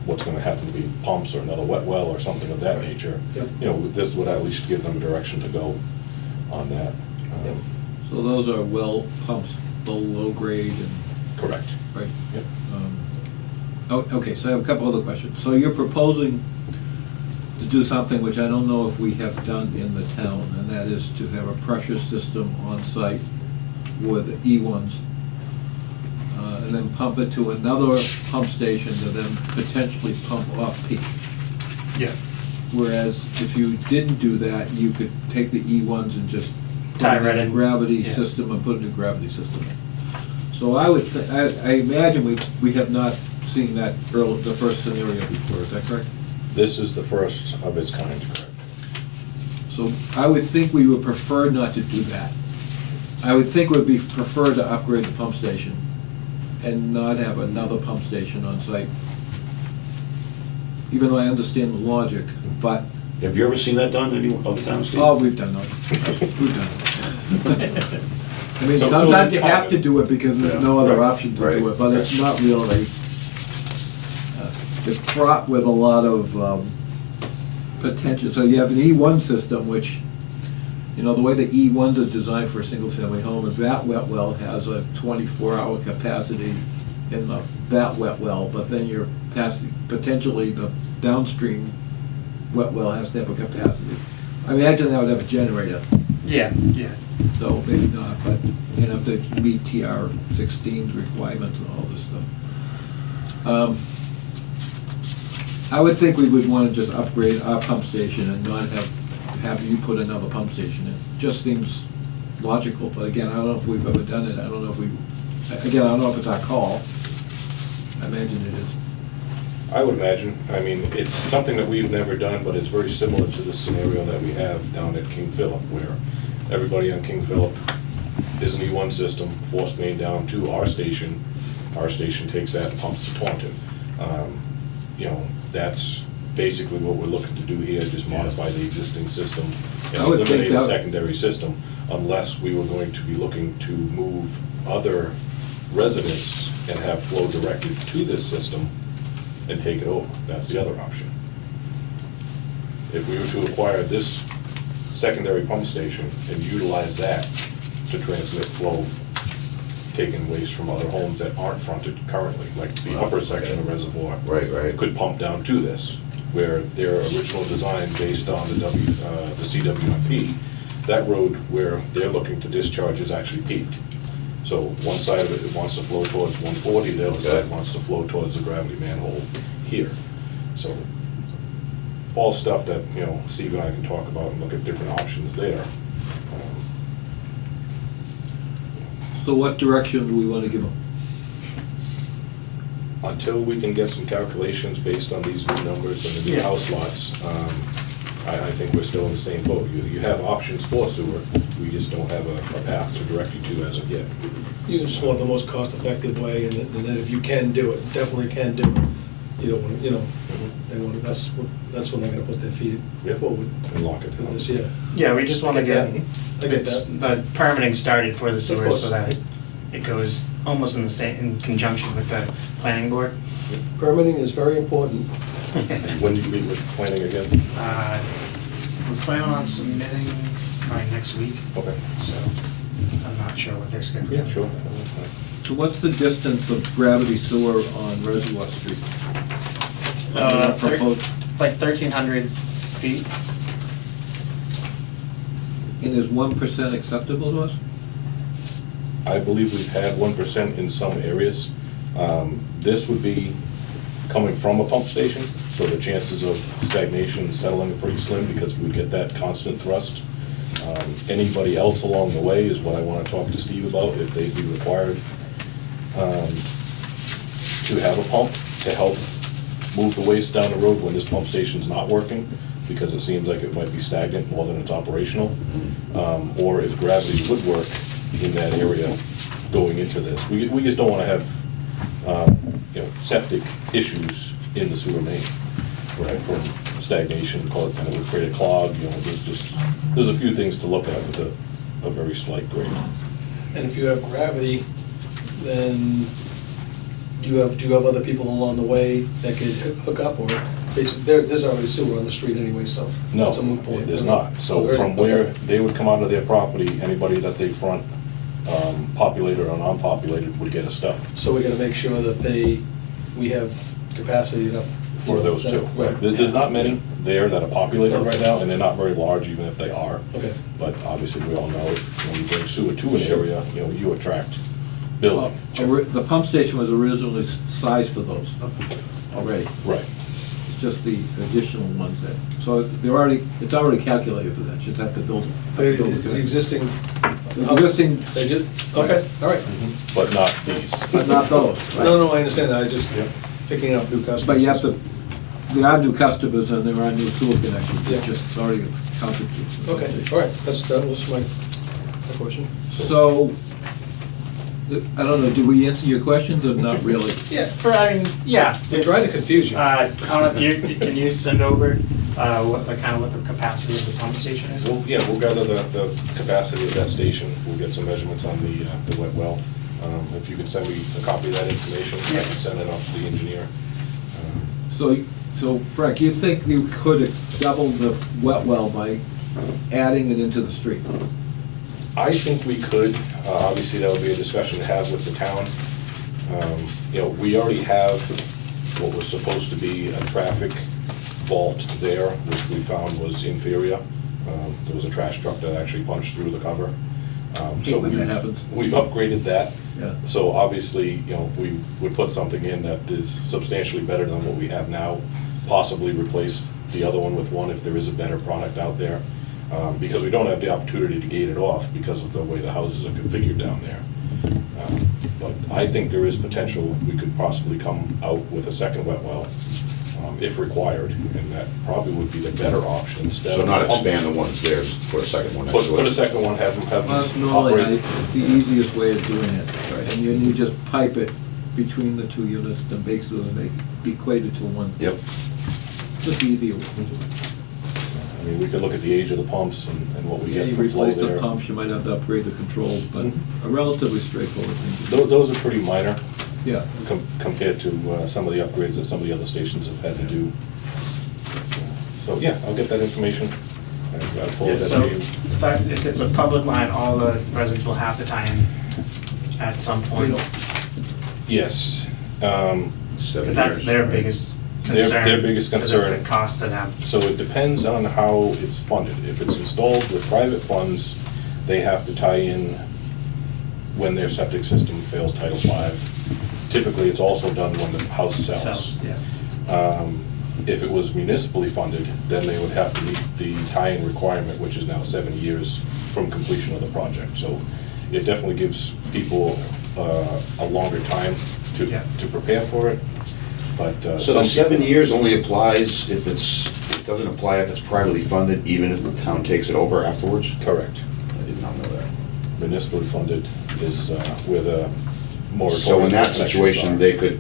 what's gonna happen to be pumps or another wet well or something of that nature. Yep. You know, this would at least give them a direction to go on that. Yep. So those are well pumps, low grade and, Correct. right? Yep. Okay, so I have a couple other questions. So you're proposing to do something which I don't know if we have done in the town, and that is to have a pressure system on site with E1s, and then pump it to another pump station to then potentially pump off peak. Yeah. Whereas if you didn't do that, you could take the E1s and just put Tie it right in a in. gravity Yeah. system and put it in a gravity system. So I would, I imagine we have not seen that the first scenario before, is that correct? This is the first of its kind, correct? So I would think we would prefer not to do that. I would think it would be preferred to upgrade the pump station and not have another pump station on site. Even though I understand the logic, but, Have you ever seen that done in any other towns, Steve? oh, we've done that. We've done it. I mean, So sometimes you it's have to common. do it because there's Yeah. no other Right. option to do Right. it, but it's not really, it's fraught with a lot of potential. So you have an E1 system, which, you know, the way the E1s are designed for a single-family home, is that wet well has a 24-hour capacity in that wet well, but then you're potentially the downstream wet well has to have a capacity. I imagine that would have a generator, Yeah, yeah. so maybe not, but you have to meet TR16's requirements and all this stuff. I would think we would want to just upgrade our pump station and not have you put another pump station in. Just seems logical, but again, I don't know if we've ever done it, I don't know if I don't know if it's our call. I imagine it is. I would imagine. I mean, it's something that we've never done, but it's very similar to the scenario that we have down at King Philip, where everybody on King Philip is an E1 system, force main down to our station takes that and pumps to Taunton. You know, that's basically what we're looking to do here, just modify the existing system and I would think eliminate a that- secondary system, unless we were going to be looking to move other residents and have flow directed to this system and take it over. That's the other option. If we were to acquire this secondary pump station and utilize that to transmit flow, taking waste from other homes that aren't fronted currently, like the upper section of reservoir. Right. Could pump down to this, where their original design based on the CWMP, that road where they're looking to discharge is actually peaked. So one side of it wants to flow towards 140, the other side wants to flow towards the gravity manhole here. So all stuff that, you know, Steve and I can talk about and look at different options there. So what direction do we want to give them? Until we can get some calculations based on these new numbers and the new Yeah. house lots, I think we're still in the same boat. You have options for sewer, we just don't have a path to direct you to as of yet. You just want the most cost-effective way, and then if you can do it, definitely can do it. You don't want to, you know, they want to, that's when they're gonna put their feet Yeah. forward And lock it with down. this, yeah. Yeah, we just wanna get I get that. the permitting started for the sewer course. so that it goes almost in the same, in conjunction with the planning board. Permitting is very important. When do you meet with planning again? We're planning on submitting by next week, Okay. so I'm not sure what their schedule is. Yeah, sure. So what's the distance of gravity sewer on Reservoir Street? Proposed- Like 1,300 feet. And is 1% acceptable to us? I believe we've had 1% in some areas. This would be coming from a pump station, so the chances of stagnation and settling are pretty slim because we get that constant thrust. Anybody else along the way is what I want to talk to Steve about, if they'd be required to have a pump to help move the waste down the road when this pump station's not working, because it seems like it might be stagnant more than it's operational. Or if gravity would work in that area going into this. We just don't want to have, you know, septic issues in the sewer main, right, from stagnation, call it kind of would create a clog, you know, there's a few things to look at with a very slight grade. And if you have gravity, then do you have other people along the way that could hook up, or basically, there's already sewer on the street anyway, so No, that's a moot point. there's not. So Oh, from really? where Okay. they would come out of their property, anybody that they front, populated or non-populated, would get a stub So we gotta make sure that we have capacity enough. for those two. Right. There's not many there that are populated right now, and they're not very large, even if they are. Okay. But obviously, we all know, when you bring sewer to an area, you know, you attract building. The pump station was originally sized for those already. Right. It's just the additional ones that, so it's already calculated for that, just have to build it. Is the existing? The existing, They did, okay, all right. But not these. but not those, right? No, I understand that, I just Yep. picking up new customers. But you have to, there are new customers and there are new sewer connections, Yeah. it's just already counted to. Okay, all right, that was my question. So, I don't know, did we answer your questions or not really? Yeah, yeah. They tried to confuse you. I don't know if can you send over, what the capacity of the pump station is? We'll gather the capacity of that station, we'll get some measurements on the wet well. If you could send me a copy of that information, I can send it off to the engineer. So Frank, you think you could double the wet well by adding it into the street? I think we could, obviously that would be a discussion to have with the town. You know, we already have what was supposed to be a traffic vault there, which we found was inferior. There was a trash truck that actually punched through the cover. So When that happens. we've upgraded that. Yeah. So obviously, you know, we would put something in that is substantially better than what we have now, possibly replace the other one with one if there is a better product out there. Because we don't have the opportunity to gate it off because of the way the houses are configured down there. But I think there is potential, we could possibly come out with a second wet well, if required, and that probably would be the better option instead of. So not expand the ones there, just put a second one next to it. Put a second one, have them Well, normally, operate. it's the easiest way of doing it, and then you just pipe it between the two units and basically make, equate it to one. Yep. Just the easier way. mean, we could look at the age of the pumps and what we Yeah, get you for flow replace the there. pumps, you might have to upgrade the controls, but Mhm. a relatively straightforward thing to do. Those are pretty minor Yeah. compared to some of the upgrades that some of the other stations have had to do. So, yeah, I'll get that information. I'll forward that So, to you. if it's a public line, all the residents will have to tie in at some point. Yes. 7 Because that's years, their right? biggest Their concern. biggest Because concern. it's a cost to them. So it depends on how it's funded. If it's installed with private funds, they have to tie in when their septic system fails Title V. Typically, it's also done when the house sells. Yeah. If it was municipally funded, then they would have to meet the tie-in requirement, which is now 7 years from completion of the project. So it definitely gives people a longer time Yeah. to prepare for it, but So some the 7 people- years only applies if it doesn't apply if it's privately funded, even if the town takes it over afterwards? Correct. I did not know that. Municipally funded is where the moratorium. So in that connections situation, are. they could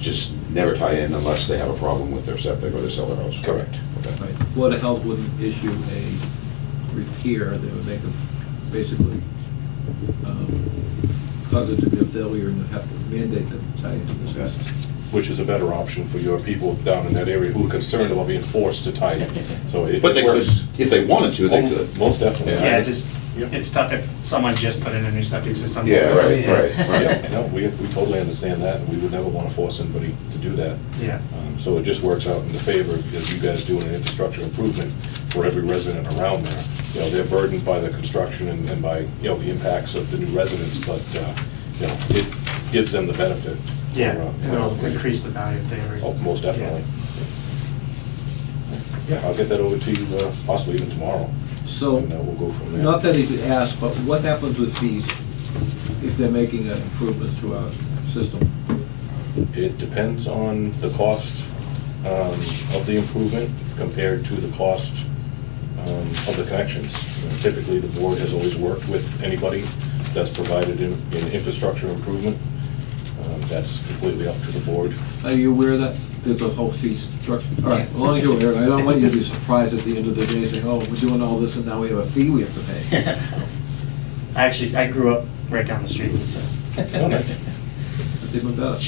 just never tie in unless they have a problem with their septic or they sell their house? Correct. Okay. Right. Board of Health wouldn't issue a repair, they would make a, basically, cause it to be a failure and have to mandate them to tie into the system. Which is a better option for your people down in that area who are concerned about being forced to tie in. So it But they could, works. if they wanted to, they could. Most definitely. Yeah, just, Yep. it's tough if someone just put in a new septic system. Yeah, right, Yeah. right, Yeah, right. no, we totally understand that, and we would never want to force anybody to do that. Yeah. So it just works out in the favor, because you guys doing an infrastructure improvement for every resident around there. You know, they're burdened by the construction and by, you know, the impacts of the new residents, but, you know, it gives them the benefit. for, Yeah, for it'll upgrade. increase the value if they were. Oh, most definitely. Yeah, I'll get that over to you possibly even tomorrow. So, And we'll go from there. not that he's asked, but what happens with fees if they're making an improvement to our system? It depends on the cost of the improvement compared to the cost of the connections. Typically, the board has always worked with anybody that's provided in infrastructure improvement. That's completely up to the board. Are you aware that there's a whole fee structure? All right, as long as you're aware, I don't want you to be surprised at the end of the day saying, oh, we're doing all this and now we have a fee we have to pay. I grew up right down the street, so. Oh, nice. That's even better.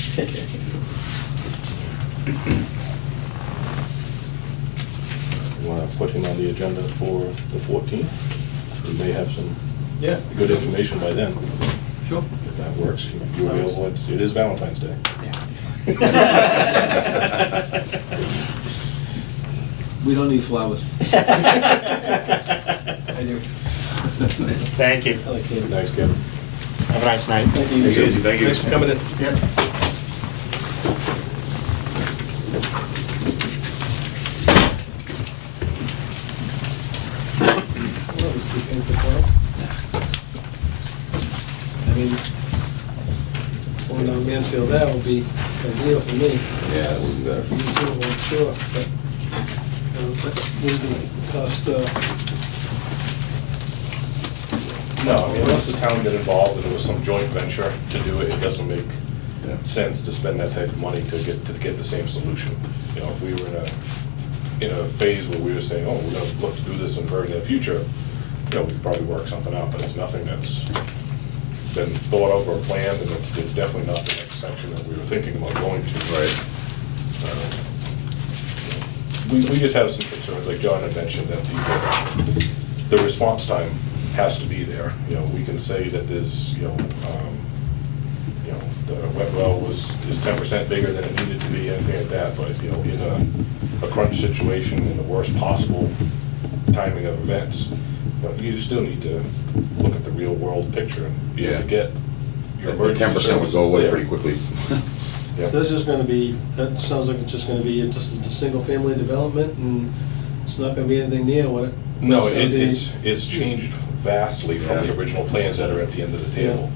You want to put him on the agenda for the 14th? We may have some Yeah. good information by then, Sure. if that works. You available? It is Valentine's Day. We don't need flowers. I do. Thank you. I like candy. Thanks, Kevin. Have a nice night. Thank you. Take it easy, thank you. Thanks for coming in. Yeah. Well, we keep paying for tomorrow. I mean, going down Mansfield, that would be ideal for me. Yeah, that would be better. For you too, I'm sure, but, that wouldn't cost, No, I mean, unless the town get involved and it was some joint venture to do it, it doesn't make sense to spend that type of money to get the same solution. You know, if we were in a phase where we were saying, oh, we're gonna look to do this in very near future, you know, we could probably work something out, but it's nothing that's been thought of or planned, and it's definitely not the next section that we were thinking about going to. Right. We just have some concerns, like John had mentioned, that the response time has to be there. You know, we can say that there's, the wet well is 10% bigger than it needed to be, anything like that, but, you know, in a crunch situation, in the worst possible timing of events, you know, you still need to look at the real world picture and be able to get your The emergency 10% would services go away there. pretty quickly. Yep. so that's just gonna be, that sounds like it's just gonna be just a single-family development, and it's not gonna be anything near what it. No, was gonna be. it's changed vastly from the original plans that are at the end of the table.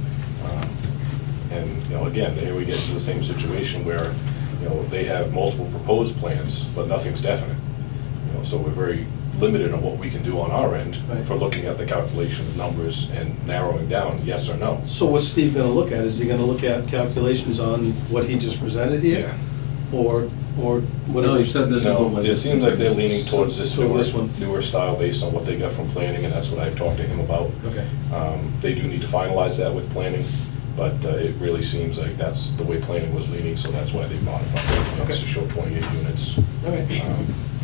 And, you know, again, here we get into the same situation where, you know, they have multiple proposed plans, but nothing's definite. You know, so we're very limited on what we can do on our end Right. for looking at the calculations, numbers, and narrowing down yes or no. So what's Steve gonna look at? Is he gonna look at calculations on what he just presented here? Or or whatever? No, you said this is No, what. it seems like they're leaning towards this So this one. newer style based on what they got from planning, and that's what I've talked to him about. Okay. They do need to finalize that with planning, but it really seems like that's the way planning was leaning, so that's why they modified their plans Okay. to show 28 units. All right.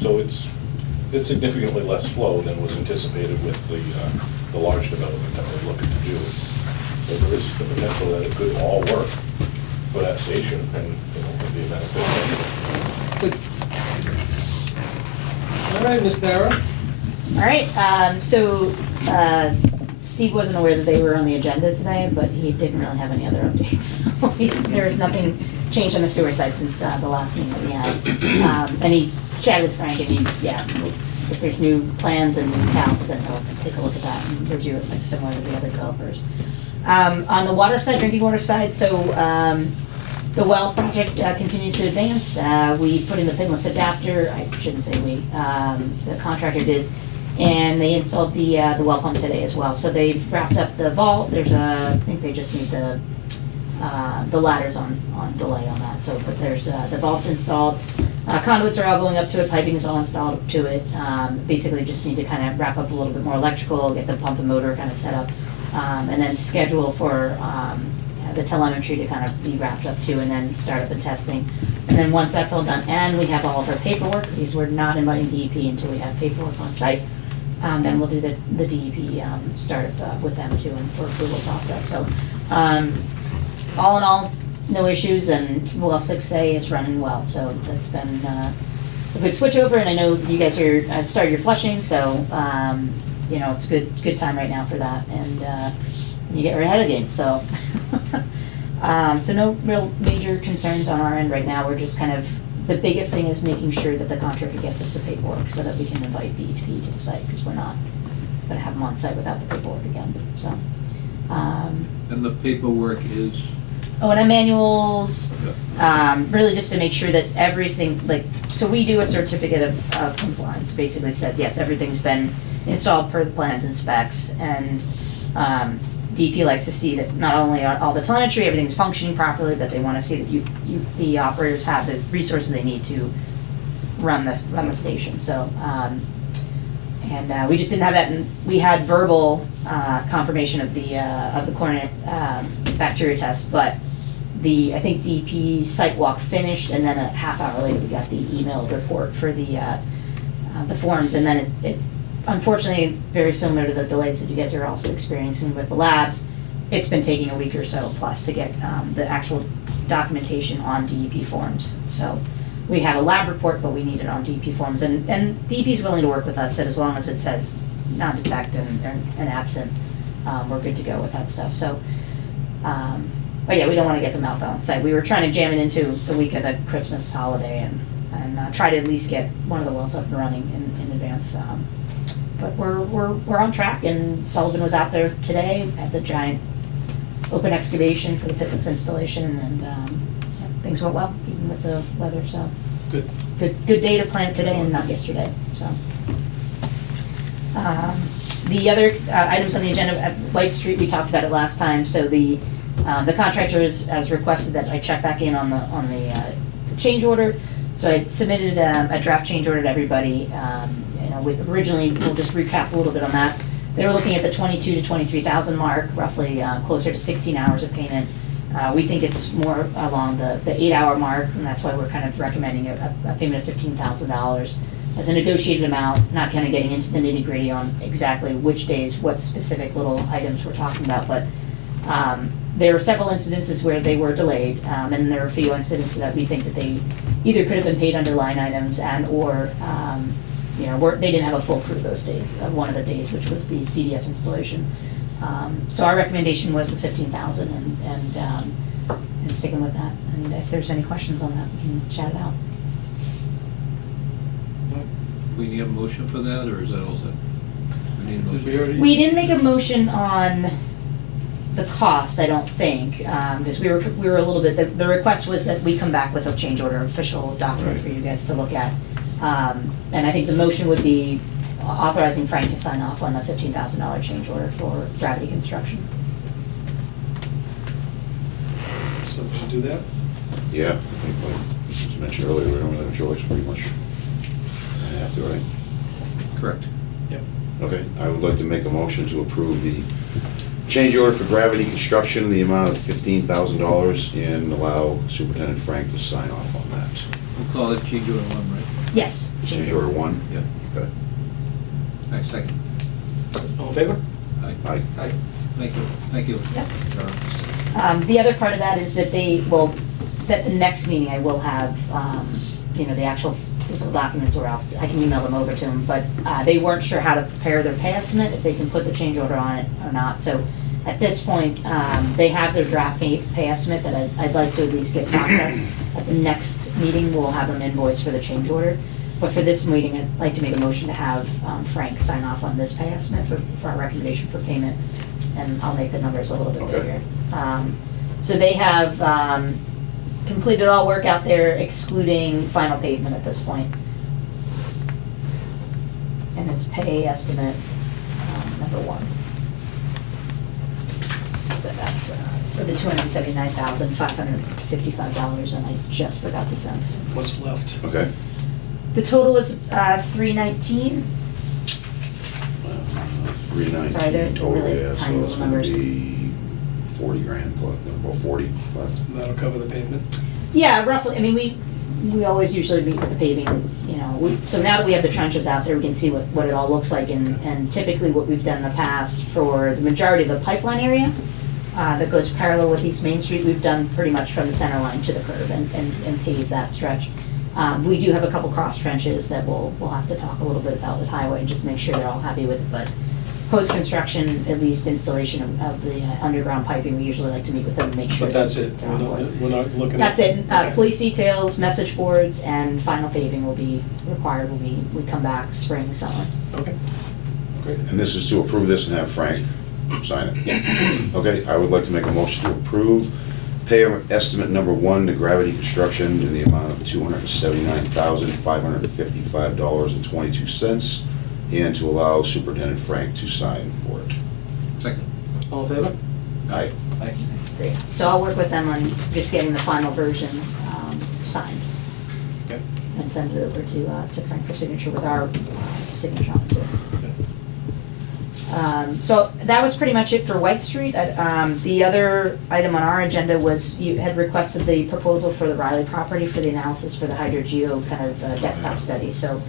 So it's significantly less flow than was anticipated with the large development that we're looking to do. So there is the potential that it could all work for that station and, could be a benefit. Good. All right, Miss Tara. All right, so Steve wasn't aware that they were on the agenda today, but he didn't really have any other updates. So there's nothing changed on the sewer side since the last meeting that we had. And he chatted with Frank, and he's, if there's new plans and new counts, then he'll take a look at that and review it similar to the other developers. On the water side, drinking water side, so the well project continues to advance. We put in the pinless adapter, I shouldn't say we, the contractor did, and they installed the well pump today as well. So they've wrapped up the vault. I think they just need the ladders on delay on that. So, but there's, the vault's installed. Conduits are all going up to it, piping is all installed to it. Basically just need to kind of wrap up a little bit more electrical, get the pump and motor kind of set up, and then schedule for the telemetry to kind of be wrapped up too, and then start up the testing. And then once that's all done, and we have all of our paperwork, because we're not inviting DEP until we have paperwork on site, then we'll do the DEP startup with them too, and for approval process. So all in all, no issues, and well 6A is running well, so that's been a good switch over. And I know you guys are started your flushing, so it's good time right now for that, and you get right ahead of the game. So so no real major concerns on our end right now. We're just kind of, the biggest thing is making sure that the contractor gets us the paperwork so that we can invite DEP to the site, because we're not going to have them on site without the paperwork again. So And the paperwork is, O&M manuals, really just to make sure that everything, so we do a certificate of compliance, basically says, yes, everything's been installed per the plans and specs, and DP likes to see that not only are all the telemetry, everything's functioning properly, that they want to see that the operators have the resources they need to run the station. So, and we just didn't have that, and we had verbal confirmation of the Coronet bacteria test, but I think DP site walk finished, and then a half hour later we got the email report for the forms, and then it unfortunately, very similar to the delays that you guys are also experiencing with the labs, it's been taking a week or so plus to get the actual documentation on DEP forms. So we have a lab report, but we need it on DEP forms, and DEP is willing to work with us, that as long as it says non-detect and absent, we're good to go with that stuff. So, but yeah, we don't want to get them out on site. We were trying to jam it into the week of the Christmas holiday and try to at least get one of the wells up and running in advance. But we're on track, and Sullivan was out there today at the giant open excavation for the pitless installation, and things went well, even with the weather, so. Good. Good day to plant today and not yesterday, so. The other items on the agenda at White Street, we talked about it last time, so the contractor has requested that I check back in on the change order. So I submitted a draft change order to everybody. Originally, we'll just recap a little bit on that. They were looking at the 22,000 to 23,000 mark, roughly closer to 16 hours of payment. We think it's more along the 8-hour mark, and that's why we're kind of recommending a payment of $15,000 as a negotiated amount, not kind of getting into the nitty-gritty on exactly which days, what specific little items we're talking about, but there were several incidences where they were delayed, and there were a few incidences that we think that they either could have been paid under line items or they didn't have a full crew those days, one of the days, which was the CDF installation. So our recommendation was the 15,000 and sticking with that. And if there's any questions on that, we can chat it out. we need a motion for that, or is that all set? We need a Did we motion. already? We didn't make a motion on the cost, I don't think, because we were a little bit, the request was that we come back with a change order official document for you guys to look at. And I think the motion would be authorizing Frank to sign off on the $15,000 change order for Gravity Construction. So we should do that? Yeah, I think, as mentioned earlier, we don't really have a choice, pretty much. I have to, right? Correct. Yep. Okay, I would like to make a motion to approve the change order for Gravity Construction in the amount of $15,000 and allow Superintendent Frank to sign off on that. We'll call it change order 1, right? Yes. Change order 1? Yeah. Okay. Next, second. All in favor? Aye. Aye. Aye. Thank you. Thank you. Yep. John. The other part of that is that that the next meeting I will have, the actual physical documents, or else I can email them over to them, but they weren't sure how to prepare their pay estimate, if they can put the change order on it or not. So at this point, they have their draft pay estimate that I'd like to at least get processed. At the next meeting, we'll have them invoice for the change order. But for this meeting, I'd like to make a motion to have Frank sign off on this pay estimate for our recommendation for payment, and I'll make the numbers a little bit Okay. bigger. So they have completed all work out there excluding final pavement at this point. And it's pay estimate number 1. But that's for the $279,555, and I just forgot the cents. What's left? Okay. The total is $319. 319 Sorry, they're total, really yeah, so tiny it's little gonna numbers. be 40 grand plus, about 40 left. That'll cover the pavement? Yeah, roughly. I mean, we always usually meet with the paving, so now that we have the trenches out there, we can see what it all looks like, and typically what we've done in the past for the majority of the pipeline area that goes parallel with East Main Street, we've done pretty much from the center line to the curb and paved that stretch. We do have a couple cross trenches that we'll have to talk a little bit about with highway and just make sure they're all happy with it, but post-construction, at least installation of the underground piping, we usually like to meet with them and make sure. But that's it? they're on board. We're not looking That's at? it. Okay. Police details, message boards, and final paving will be required when we come back spring, summer. Okay, great. And this is to approve this and have Frank sign it? Yes. Okay, I would like to make a motion to approve pay estimate number 1 to Gravity Construction in the amount of $279,555.22, and to allow Superintendent Frank to sign for it. Second. All in favor? Aye. Aye. Great. So I'll work with them on just getting the final version signed Okay. and send it over to Frank for signature with our signature on it too. So that was pretty much it for White Street. The other item on our agenda was you had requested the proposal for the Riley property for the analysis for the hydrogeo kind of desktop study. So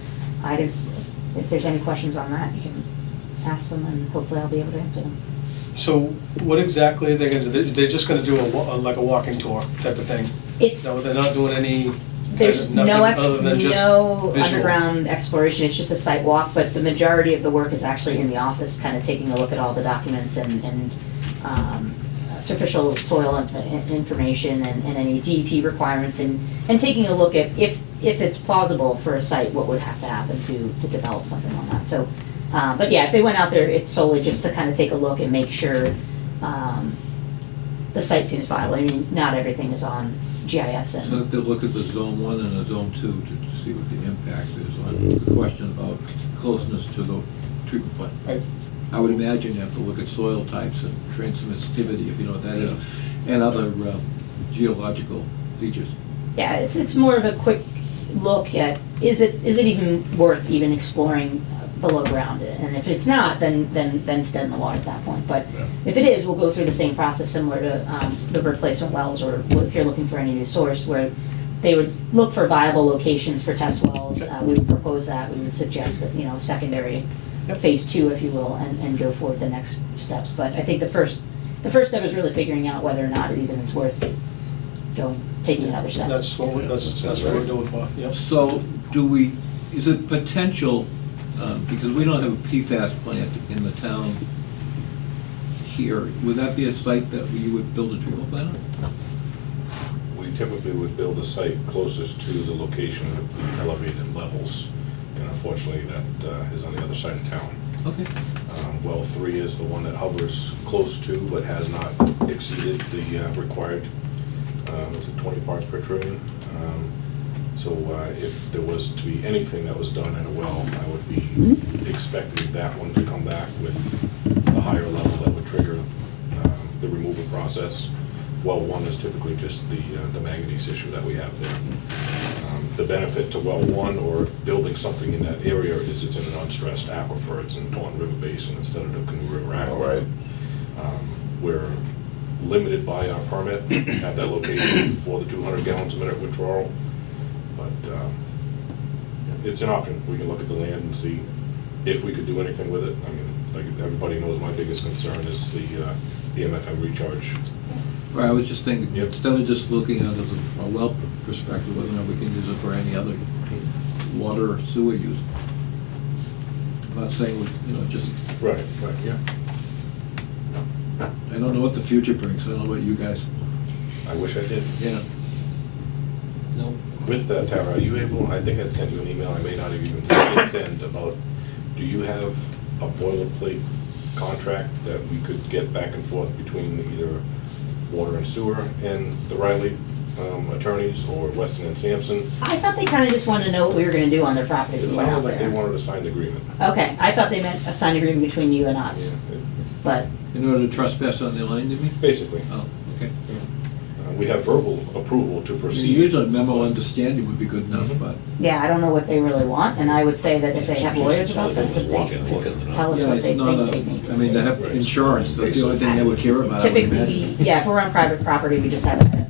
if there's any questions on that, you can ask them and hopefully I'll be able to answer them. So what exactly are they gonna do? They're just gonna do like a walking tour type of thing? It's, So they're not doing any, there's nothing no other than just no visual? underground exploration, it's just a site walk, but the majority of the work is actually in the office, kind of taking a look at all the documents and superficial soil information and any DEP requirements, and taking a look at if it's plausible for a site, what would have to happen to develop something on that. So, but yeah, if they went out there, it's solely just to kind of take a look and make sure the site seems viable. I mean, not everything is on GIS So and, if they look at the zone 1 and the zone 2 to see what the impact is on the question about closeness to the treatment plant. Right. I would imagine you have to look at soil types and transmissivity, if you know what that is, and other geological features. yeah, it's more of a quick look at, is it even worth even exploring below ground? And if it's not, then it's dead in the water at that point. But if it is, we'll go through the same process similar to the replacement wells, or if you're looking for any new source, where they would look for viable locations for test wells. We would propose that, we would suggest that, secondary phase 2, if you will, and go forward the next steps. But I think the first step is really figuring out whether or not it even is worth taking another step. That's what we're doing for, yep. So is it potential, because we don't have a PFAS plant in the town here, would that be a site that you would build a treatment plant on? We typically would build a site closest to the location with the elevated levels, and unfortunately that is on the other side of town. Okay. Well 3 is the one that hovers close to, but has not exceeded the required, is it 20 parts per trillion? So if there was to be anything that was done at a well, I would be expecting that one to come back with the higher level that would trigger the removal process. well one is typically just the manganese issue that we have there. The benefit to well one or building something in that area is it's in an unstressed aquifer, it's in a Taunton River Basin instead of the Canoe River aquifer. Right. We're limited by our permit at that location for the 200 gallons a minute withdrawal, but it's an option. We can look at the land and see if we could do anything with it. I mean, like everybody knows, my biggest concern is the MFM recharge. Well, I was just thinking, Yep. instead of just looking at it as a well perspective, whether or not we can use it for any other water or sewer use. I'm not saying, just, Right, yeah. I don't know what the future brings, I don't know about you guys. I wish I did. Yeah. No. With that, Tara, are you able, I think I sent you an email, I may not have even sent, about, do you have a boilerplate contract that we could get back and forth between either water and sewer and the Riley attorneys, or Weston and Sampson? I thought they kinda just wanted to know what we were gonna do on their property. It when we went sounded out like they there. wanted a signed agreement. Okay, I thought they meant a signed agreement between you and us, Yeah, but, In order to trespass on their line, you mean? Basically. Oh, okay. We have verbal approval to I mean, proceed. usually a memo understanding would be good enough, Mhm. but. yeah, I don't know what they really want, and I would say that if they have lawyers about this, that Walk they in, look at the tell us Yeah, what it's they not think a- they need to I mean, see. they have insurance, that's the only thing they would care about, I would Typically, imagine. yeah, if we're on private property, we just have a,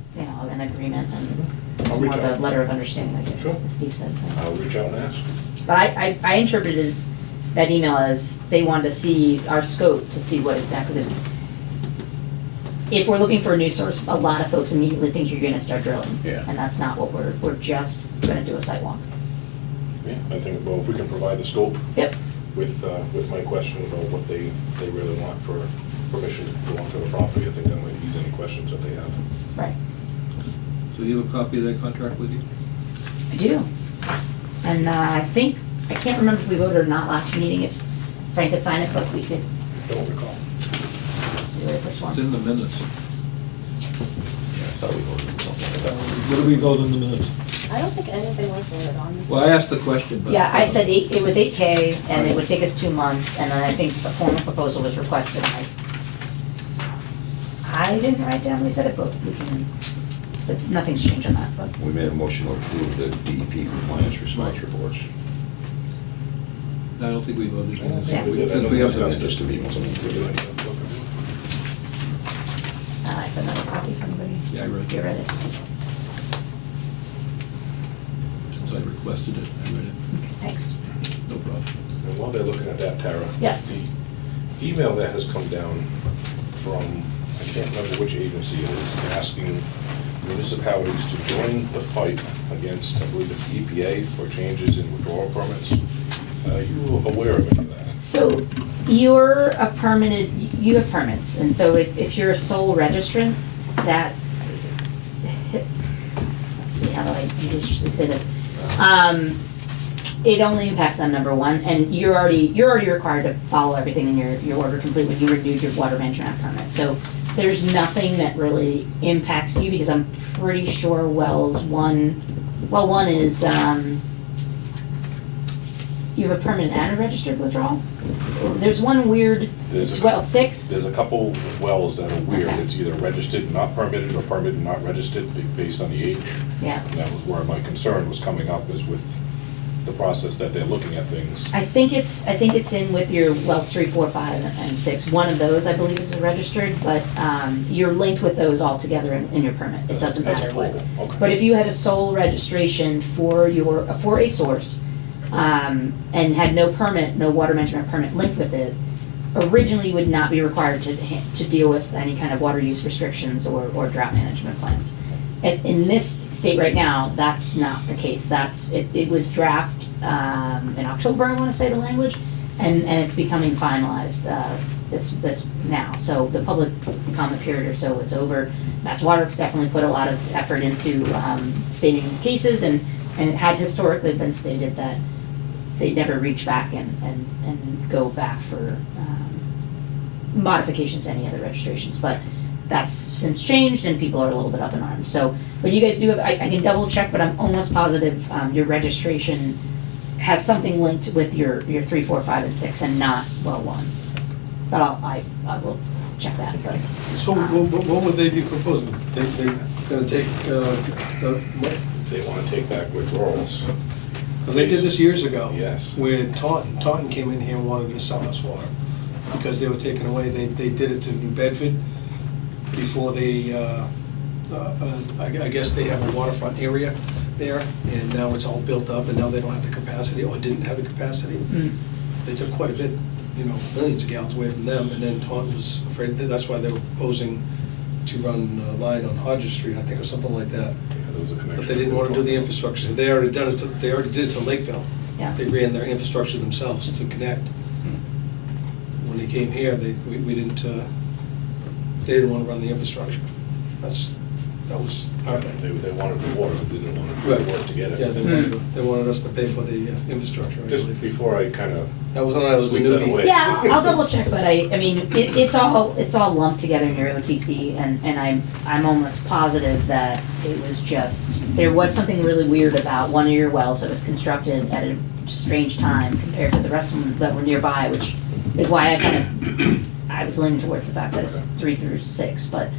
an agreement and I'll more reach of a out. letter of understanding, like Sure. Steve said, so. I'll reach out and ask. But I interpreted that email as they wanted to see our scope to see what exactly this. If we're looking for a new source, a lot of folks immediately think you're gonna start drilling. Yeah. And that's not what we're just gonna do a site walk. Yeah, I think, well, if we can provide the scope Yep, with my question about what they really want for permission to go onto the property, I think that might ease any questions that they have. right, So you have a copy of that contract with you? I do. And I can't remember if we voted or not last meeting, if Frank could sign it, but we could Don't recall. do it this It's in one. the minutes. Yeah, I thought we voted something like that. What do we vote in the minutes? I don't think anything was voted on this. Well, I asked the question, but. Yeah, I said it was 8K, and it would take us 2 months, and then I think a formal proposal was requested. I didn't write down, we said it, but we can, nothing's changed on that, but. We made a motion to approve the DEP compliance response reports. I don't think we voted. I don't think Since we did. I we don't have think the- That's just to meet with Would you someone. like to look at I have another copy for anybody. Yeah, I read it. You read it? Since I requested it, I read it. Thanks. No problem. it? And while they're looking at that, Tara. Yes. The email that has come down from, I can't remember which agency it is, asking municipalities to join the fight against, I believe it's EPA, for changes in withdrawal permits. Are you aware of any of that? So you're a permitted, you have permits, and so if you're a sole registrant, that, let's see, how do I judiciously say this? It only impacts on number one, and you're already required to follow everything in your order complete when you renewed your water management act permit. So there's nothing that really impacts you, because I'm pretty sure wells one is, you have a permanent and a registered withdrawal? There's one weird, There's it's a- well 6? There's a couple wells that are weird. Okay. It's either registered, not permitted, or permitted, not registered, based on the age. Yeah. And that was where my concern was coming up, is with the process that they're looking at things. I think it's in with your wells 3, 4, 5, and 6. One of those, I believe, is registered, but you're linked with those all together in your permit. It doesn't As a matter what. total, okay. But if you had a sole registration for a source, and had no permit, no water management permit linked with it, originally you would not be required to deal with any kind of water use restrictions or drought management plans. In this state right now, that's not the case. It was draft in October, I wanna say the language, and it's becoming finalized this now. So the public comment period or so is over. Mass Waterworks definitely put a lot of effort into stating cases, and it had historically been stated that they never reach back and go back for modifications to any other registrations, but that's since changed and people are a little bit up in arms. So, but you guys do have, I can double check, but I'm almost positive your registration has something linked with your 3, 4, 5, and 6 and not well 1. But I will check that, but. So what would they be proposing? They're gonna take, They want to take back withdrawals. because they did this years ago. Yes. Where Taunton came in here and wanted to sell us water, because they were taken away, they did it to New Bedford before they, I guess they have a waterfront area there, and now it's all built up, and now they don't have the capacity, or didn't have the capacity. They took quite a bit, millions of gallons away from them, and then Taunton was afraid, that's why they were proposing to run a line on Hodges Street, I think, or something like that. Yeah, there was a connection. But they didn't want to do the infrastructure, so they already did it to Lakeville. Yeah. They ran their infrastructure themselves to connect. When they came here, we didn't, they didn't want to run the infrastructure. That was our thing. They wanted the water, but didn't want to do the work to get it. Yeah, they wanted us to pay for the infrastructure, I Just believe. before I kind of That was when I was a sweep that newbie. away. Yeah, I'll double check, but I mean, it's all lumped together in your OTC, and I'm almost positive that it was just, there was something really weird about one of your wells that was constructed at a strange time compared to the rest of them that were nearby, which is why I was leaning towards the fact that it's 3 through 6, but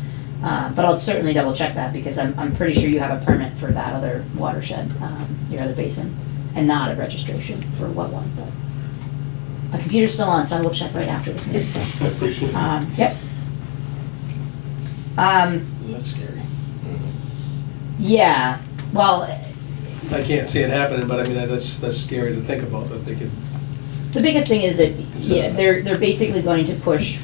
I'll certainly double check that, because I'm pretty sure you have a permit for that other watershed, your other basin, and not a registration for what one, but. My computer's still on, so I will check right after this meeting. I appreciate it. Yep. That's scary. Yeah, well, I can't see it happening, but I mean, that's scary to think about, that they could, the biggest thing is that, Consider yeah, that. they're basically going to push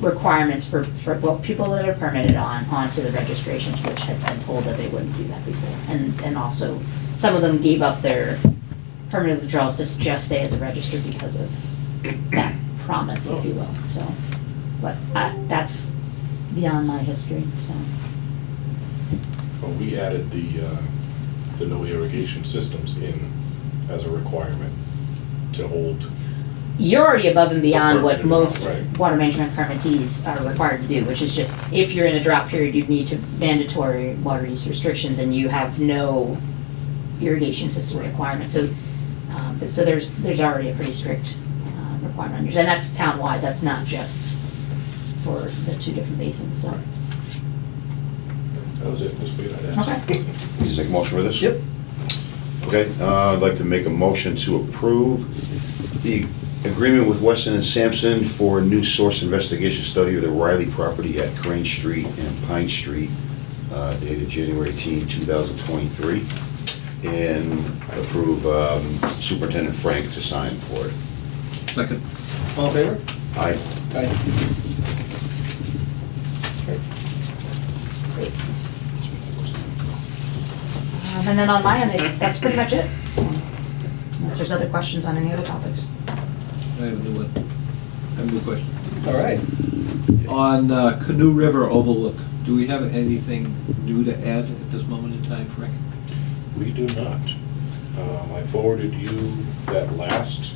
requirements for well, people that are permitted onto the registrations, which had been told that they wouldn't do that before. And also, some of them gave up their permanent withdrawals to just stay as a register because of that promise, if you will, so. But that's beyond my history, so. But we added the no irrigation systems in as a requirement to hold. You're already above and beyond what Permitted, most right. water management permittees are required to do, which is just, if you're in a drought period, you'd need to mandatory water use restrictions, and you have no irrigation system Right. requirement, so, so there's already a pretty strict requirement, on yours. And that's townwide, that's not just for the 2 different basins, so. That was it, just wait, I'd ask. Okay. You make a motion for this? Yep. Okay, I'd like to make a motion to approve the agreement with Weston and Sampson for a new source investigation study of the Riley property at Crane Street and Pine Street, dated January 18, 2023, and approve Superintendent Frank to sign for it. Second. all in favor? Aye. Aye. And then on my end, that's pretty much it, so, unless there's other questions on any other topics. I have a new one. I have a new question. All right. On Canoe River Overlook, do we have anything new to add at this moment in time, Frank? We do not. I forwarded you that last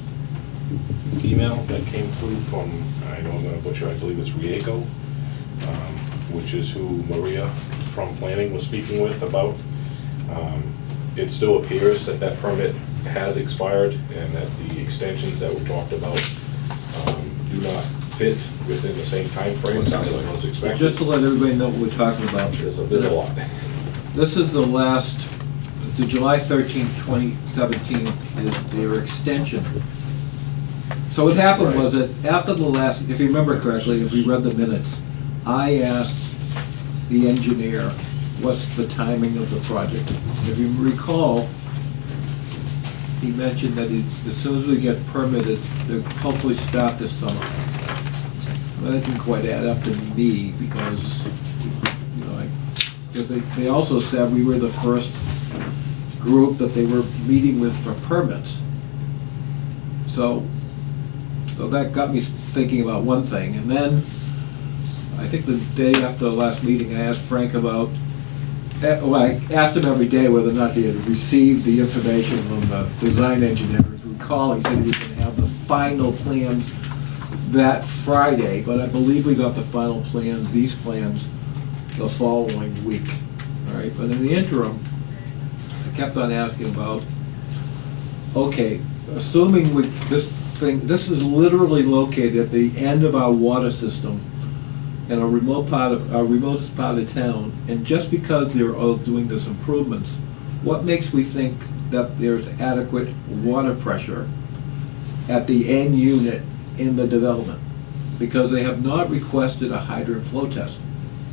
email that came through from, I know I'm gonna butcher, I believe it's Rieko, which is who Maria from planning was speaking with about. It still appears that that permit has expired and that the extensions that were talked about do not fit within the same timeframe as was expected. Just to let everybody know what we're talking about. There's a lot. This is the last, the July 13th, 2017 is their extension. So what happened was that after the last, if you remember correctly, if we read the minutes, I asked the engineer, what's the timing of the project? If you recall, he mentioned that as soon as we get permitted, they'll hopefully start this summer. Well, that didn't quite add up to me because, you know, because they also said we were the first group that they were meeting with for permits. So that got me thinking about one thing, and then I think the day after the last meeting, I asked Frank about, well, I asked him every day whether or not he had received the information from the design engineer. If you recall, he said he was going to have the final plans that Friday, but I believe we got the final plans, these plans, the following week. All right, but in the interim, I kept on asking about, okay, assuming this thing, this is literally located at the end of our water system in a remote part of, our remotest part of town, and just because they're all doing this improvements, what makes we think that there's adequate water pressure at the end unit in the development? Because they have not requested a hydrant flow test.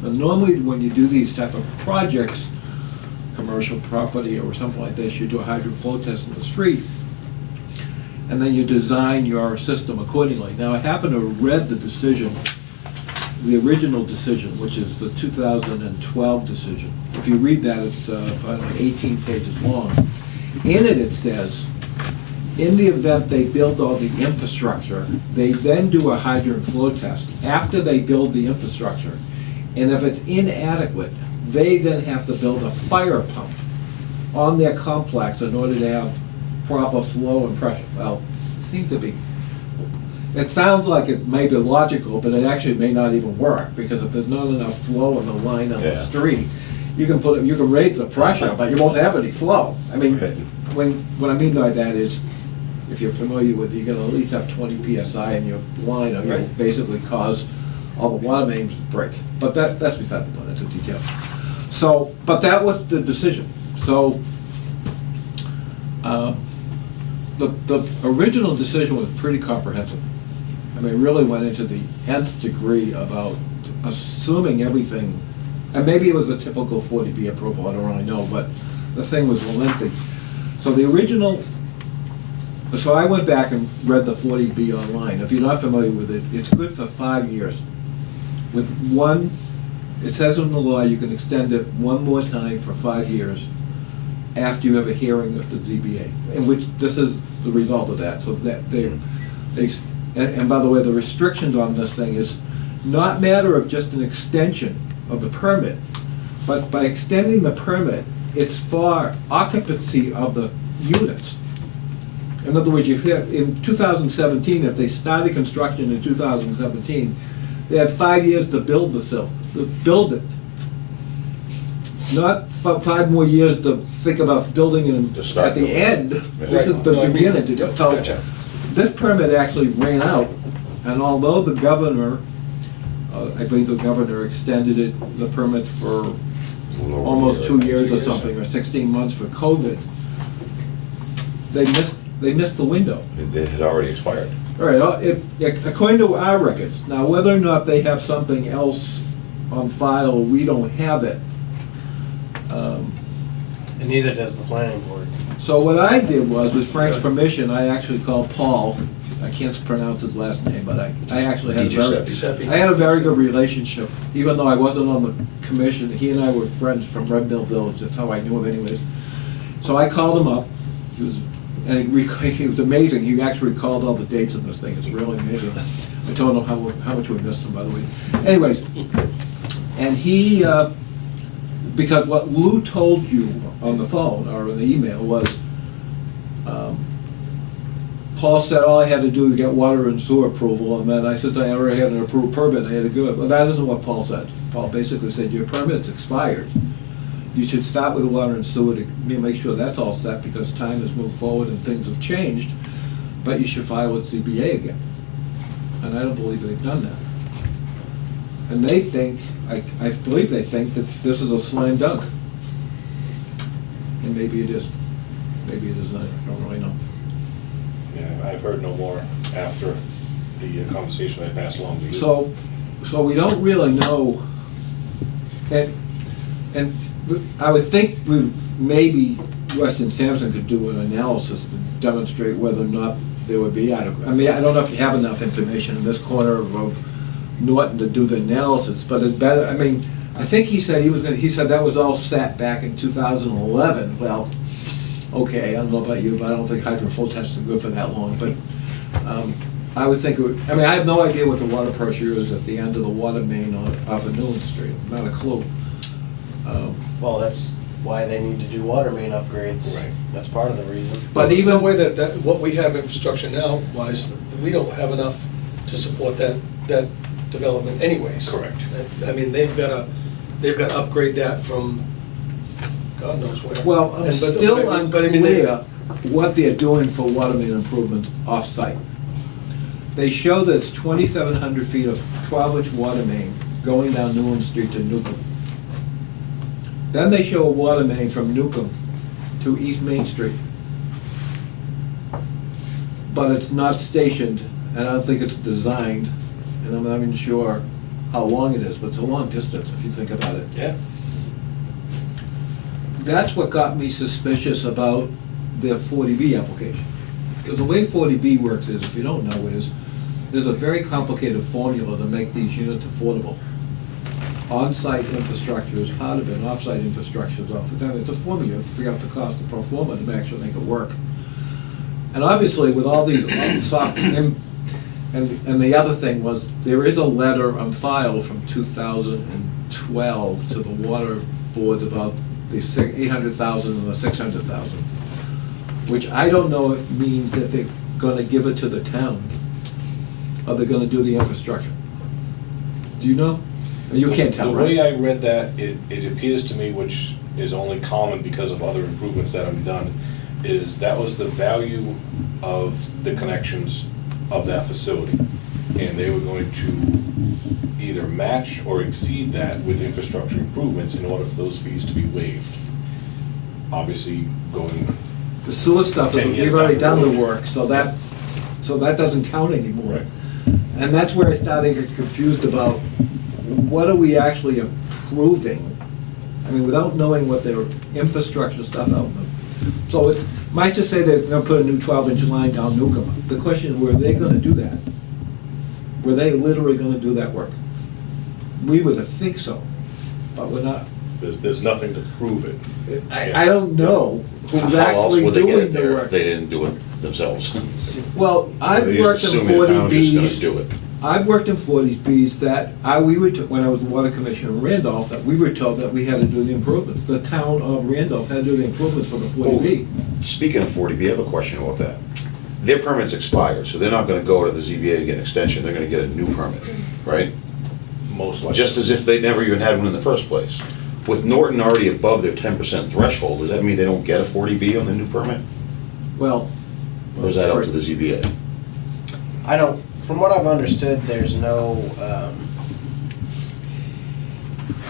Now, normally, when you do these type of projects, commercial property or something like this, you do a hydrant flow test in the street, and then you design your system accordingly. Now, I happen to have read the decision, the original decision, which is the 2012 decision. If you read that, it's about 18 pages long. In it, it says, in the event they build all the infrastructure, they then do a hydrant flow test after they build the infrastructure. And if it's inadequate, they then have to build a fire pump on their complex in order to have proper flow and pressure. Well, it seems to be, it sounds like it may be logical, but it actually may not even work, because if there's not enough flow in the line on the Yeah. street, you can raise the pressure, but you won't have any flow. I mean, what I mean by that is, if you're familiar with, you're gonna at least have 20 PSI in your line, or you'll Right. basically cause all the water mains to break. But that's beside the point, that's a detail. So, but that was the decision. So, the original decision was pretty comprehensive. I mean, it really went into the nth degree about assuming everything, and maybe it was a typical 40B approval, I don't really know, but the thing was lengthy. So the original, so I went back and read the 40B online. If you're not familiar with it, it's good for 5 years. With one, it says in the law you can extend it one more time for 5 years after you have a hearing of the ZBA, in which this is the result of that. So that and by the way, the restrictions on this thing is not matter of just an extension of the permit, but by extending the permit, it's for occupancy of the units. In other words, in 2017, if they started construction in 2017, they had 5 years to build build it. Not 5 more years to think about building it To start at the building. end. This is Right. the No, I mean- beginning to do. So Gotcha. this permit actually ran out, and although the governor, I believe the governor extended the permit for A little over a almost year, 2 2 years or years. something, or 16 months for COVID, they missed the window. It had already expired. All right, according to our records, now whether or not they have something else on file, we don't have it. And neither does the planning board. So what I did was, with Frank's permission, I actually called Paul, I can't pronounce his last name, but I actually had a very, Giuseppe. I had a very good relationship, even though I wasn't on the commission. He and I were friends from Red Mill Village, that's how I knew him anyways. So I called him up, and he was amazing, he actually recalled all the dates of this thing, it's really amazing. I told him how much we missed him, by the way. Anyways, and he, because what Lou told you on the phone or in the email was, Paul said all I had to do to get water and sewer approval, and then I said I already had an approved permit, I had to do it. But that isn't what Paul said. Paul basically said your permit's expired. You should start with the water and sewer to make sure that's all set, because time has moved forward and things have changed, but you should file with ZBA again. And I don't believe they've done that. And they think, I believe they think that this is a slam dunk. And maybe it is. Maybe it is not, I don't really know. Yeah, I've heard no more after the conversation I passed along to you. So we don't really know, and I would think maybe Weston Sampson could do an analysis to demonstrate whether or not there would be adequate. I mean, I don't know if you have enough information in this corner of Norton to do the analysis, but it's better, I mean, I think he said he said that was all set back in 2011. Well, okay, I don't know about you, but I don't think hydrant flow tests are good for that long, but I would think it would, I mean, I have no idea what the water pressure is at the end of the water main off of Newland Street, not a clue. Well, that's why they need to do water main upgrades. Right. That's part of the reason. But There's no even way that what we have infrastructure now wise, we don't have enough to support that development anyways. Correct. I mean, they've got to upgrade that from God knows where. Well, I'm And but- still but I mean, they- unclear what they're doing for water main improvements off-site. they show there's 2,700 feet of 12-inch water main going down Newland Street to Newcomb. Then they show a water main from Newcomb to East Main Street. But it's not stationed, and I don't think it's designed, and I'm not even sure how long it is, but it's a long distance if you think about it. Yeah. That's what got me suspicious about their 40B application. Because the way 40B works is, if you don't know, is there's a very complicated formula to make these units affordable. On-site infrastructure is part of it, and off-site infrastructure is off. It's a formula, you have to figure out the cost of pro forma to actually make it work. And obviously, with all these soft, and the other thing was, there is a letter on file from 2012 to the water board about the 800,000 and the 600,000, which I don't know if means that they're gonna give it to the town, or they're gonna do the infrastructure. Do you know? You can't tell, The right? way I read that, it appears to me, which is only common because of other improvements that have been done, is that was the value of the connections of that facility. And they were going to either match or exceed that with infrastructure improvements in order for those fees to be waived. Obviously, going, The sewer stuff, 10 years we've already down done the the road. work, so that doesn't count anymore. Right. And that's where I started to get confused about, what are we actually approving? I mean, without knowing what their infrastructure stuff out there. So it's, might just say they're gonna put a new 12-inch line down Newcomb. The question is, were they gonna do that? Were they literally gonna do that work? We would think so, but we're not. there's nothing to prove it. I don't know who's How else actually would they get doing it the there if work. they didn't do it themselves? Well, I've They're just worked in assuming the town's just gonna 40Bs. do it. I've worked in 40Bs that when I was the water commissioner in Randolph, that we were told that we had to do the improvements. The town of Randolph had to do the improvements for the 40B. Speaking of 40B, I have a question about that. Their permit's expired, so they're not gonna go to the ZBA to get an extension, they're gonna get a new permit, right? Most likely. Just as if they never even had one in the first place. With Norton already above their 10% threshold, does that mean they don't get a 40B on the new permit? Well. Or is that up to the ZBA? I don't, from what I've understood, there's no,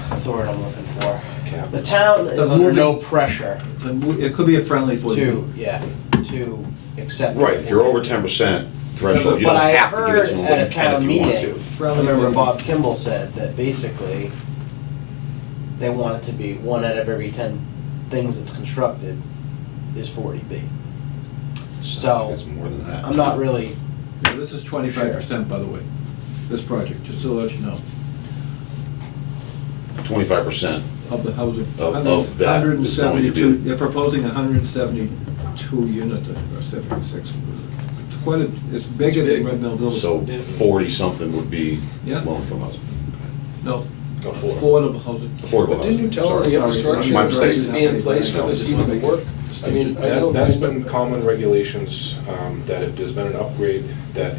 what's the word I'm looking for? Cap. The town is The under moving- no pressure It could be a friendly 40B. to accept. Right, if you're over 10% threshold, you But don't I have to give it heard to them, at but a you can town if you want meeting, to. I remember Bob Kimball said that basically they want it to be 1 out of every 10 things that's constructed is 40B. So, It's more than that. I'm not really, Yeah, this is 25%, by the way, this project, just to let you know, 25%. of the housing. Of that is going to be- 172, they're proposing 172 units, I think, or 76. It's quite a, it's bigger It's than big. Red Mill Village. So 40-something would be Yeah. low-income housing. No, Affordable. affordable housing. Affordable But didn't you housing, tell them sorry. the infrastructure My needs mistake. to be in place for this even to work? I mean, I know. That's been common regulations, that if there's been an upgrade that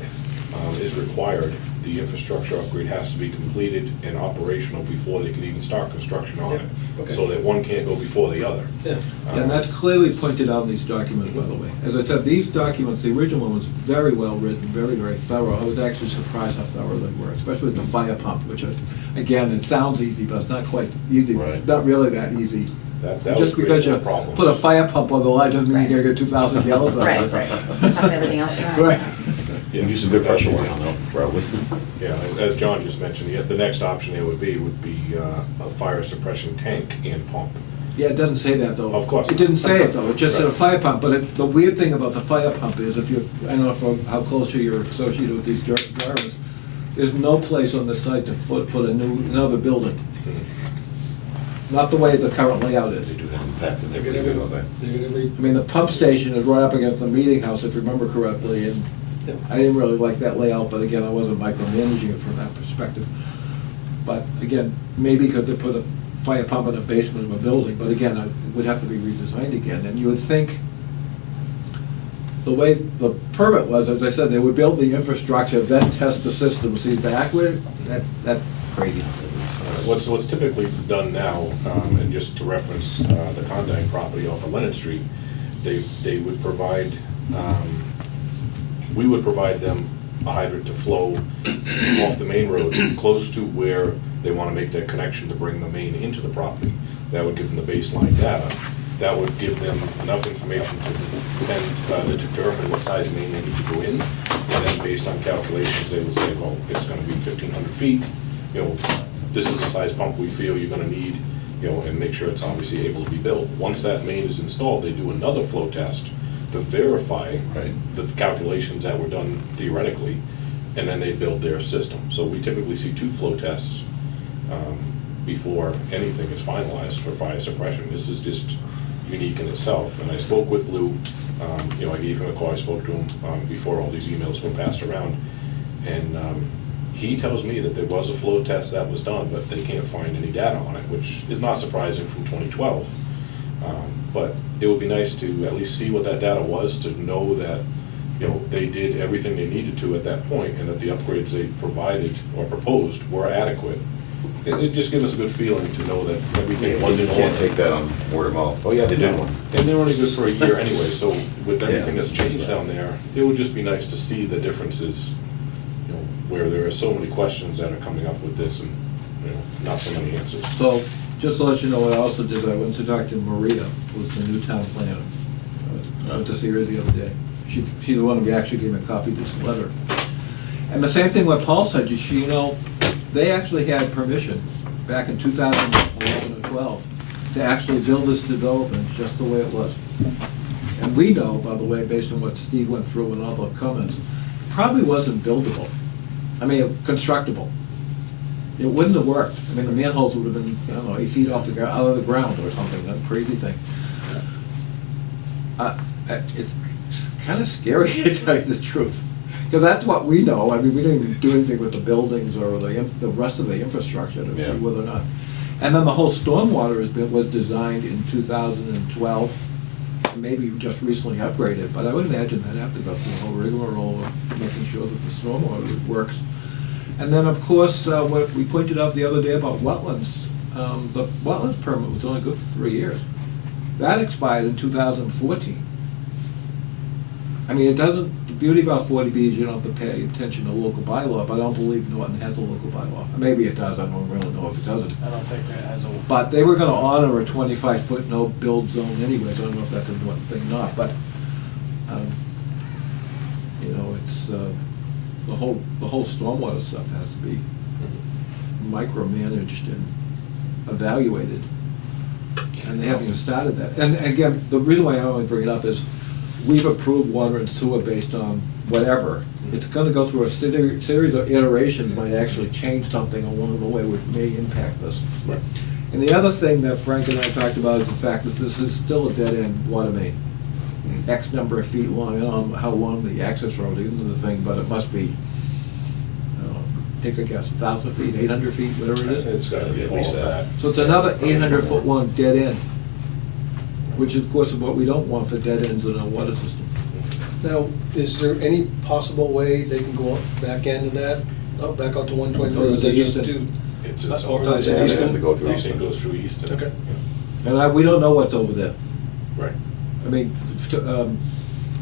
is required, the infrastructure upgrade has to be completed and operational before they can even start construction on it. Yeah, okay. So that one can't go before the other. Yeah. And that's clearly pointed out in these documents, by the way. As I said, these documents, the original one was very well written, very, very thorough. I was actually surprised how thorough they were, especially with the fire pump, which, again, it sounds easy, but it's not quite easy. Right. Not really that easy. That would Just because create you more problems. put a fire pump on the line doesn't mean you're gonna get 2,000 gallons out of it. Right, right. Suck everything else dry. Right. You can do some good pressure washing though, probably. Yeah, as John just mentioned, the next option there would be a fire suppression tank and pump. Yeah, it doesn't say that, though. Of course It didn't say it, though, it just said a Right. fire pump, but the weird thing about the fire pump is, if you, I don't know how close you're associated with these drivers, there's no place on the site to put another building, not the way the current layout is. They do have impact that They they're get pretty every, good on that. they get every. I mean, the pump station is right up against the meeting house, if you remember correctly, and Yep. I didn't really like that layout, but again, I wasn't micromanaging it from that perspective. But again, maybe could they put a fire pump in the basement of a building, but again, it would have to be redesigned again, and you would think the way the permit was, as I said, they would build the infrastructure, then test the system, see if it's accurate, that's crazy. What's typically done now, and just to reference the Condyne property off of Leonard Street, they would provide, we would provide them a hydrant to flow off the main road close to where they want to make their connection to bring the main into the property. That would give them the baseline data. That would give them enough information to determine what size main they need to go in. And then based on calculations, they would say, well, it's going to be 1,500 feet. You know, this is the size pump we feel you're going to need, you know, and make sure it's obviously able to be built. Once that main is installed, they do another flow test to verify Right. the calculations that were done theoretically, and then they build their system. So we typically see 2 flow tests before anything is finalized for fire suppression. This is just unique in itself. And I spoke with Lou, you know, I gave him a call, I spoke to him before all these emails were passed around. And he tells me that there was a flow test that was done, but they can't find any data on it, which is not surprising from 2012. But it would be nice to at least see what that data was, to know that, you know, they did everything they needed to at that point, and that the upgrades they provided or proposed were adequate. It just gives us a good feeling to know that everything was in You order. can't take that on word of mouth. Oh, yeah, they did one. And they're only good for a year anyway, so with everything Yeah. that's changed down there, it would just be nice to see the differences, you know, where there are so many questions that are coming up with this and, you know, not so many answers. So, just to let you know what I also did, I went to talk to Maria, who's the new town planner. I went to see her the other day. She's the one who actually gave me a copy of this letter. And the same thing what Paul said, you know, they actually had permission back in 2011 or 12 to actually build this development just the way it was. And we know, by the way, based on what Steve went through and all the comments, it probably wasn't buildable. I mean, constructible. It wouldn't have worked. I mean, the manholes would have been, I don't know, 8 feet out of the ground or something, that crazy thing. It's kind of scary to tell you the truth. Because that's what we know. I mean, we didn't even do anything with the buildings or the rest of the infrastructure to Yeah. see whether or not. And then the whole stormwater was designed in 2012, maybe just recently upgraded, but I would imagine they'd have to go through the whole rigmarole of making sure that the stormwater works. And then, of course, what we pointed out the other day about wetlands, the wetlands permit was only good for 3 years. That expired in 2014. I mean, it doesn't, the beauty about 40B is you don't have to pay attention to local bylaw, but I don't believe Norton has a local bylaw. Maybe it does, I don't really know if it doesn't. I don't think it has a. But they were gonna honor a 25-foot no-build zone anyways, I don't know if that's a Norton thing or not, but, you know, it's, the whole stormwater stuff has to be micromanaged and evaluated. And they haven't even started that. And again, the reason why I only bring it up is, we've approved water and sewer based on whatever. It's gonna go through a series of iterations, might actually change something along the way which may impact this. Right. And the other thing that Frank and I talked about is the fact that this is still a dead-end water main. X number of feet long, I don't know how long the access road is into the thing, but it must be, take a guess, 1,000 feet, 800 feet, whatever it is. It's gotta be at least that. So it's another 800-foot long dead end, which of course is what we don't want for dead ends in our water system. Now, is there any possible way they can go back into that, back out to 123, or is that just do? It's Or all- is Yeah, it they Easton? have to go through Everything Easton. goes through Easton. Okay. And we don't know what's over there. Right. I mean,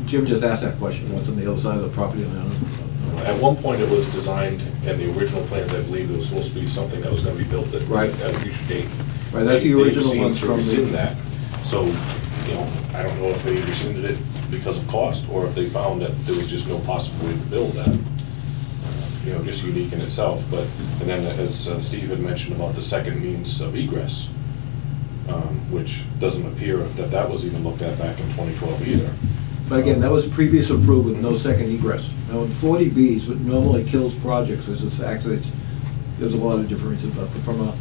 Jim just asked that question, what's on the other side of the property line? At one point, it was designed, and the original plans, I believe, there was supposed to be something that was gonna be built at Right. a future date. Right, that's the They original seemed ones to from rescind the. that. So, you know, I don't know if they rescinded it because of cost, or if they found that there was just no possible way to build that. You know, just unique in itself, but, and then as Steve had mentioned about the second means of egress, which doesn't appear that that was even looked at back in 2012 either. But again, that was previous approved with no second egress. Now, in 40Bs, what normally kills projects is the fact that there's a lot of different reasons, but from a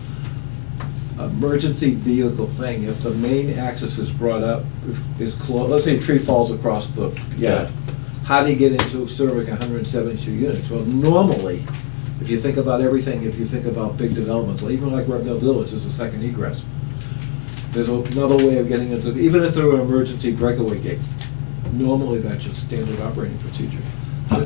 emergency vehicle thing, if the main axis is brought up, is close, let's say a tree falls across the yard, how do you get into serving 172 units? Well, normally, if you think about everything, if you think about big developments, even like Red Mill Village, there's a second egress. There's another way of getting into, even if there were an emergency breakaway gate, normally that's just standard operating procedure.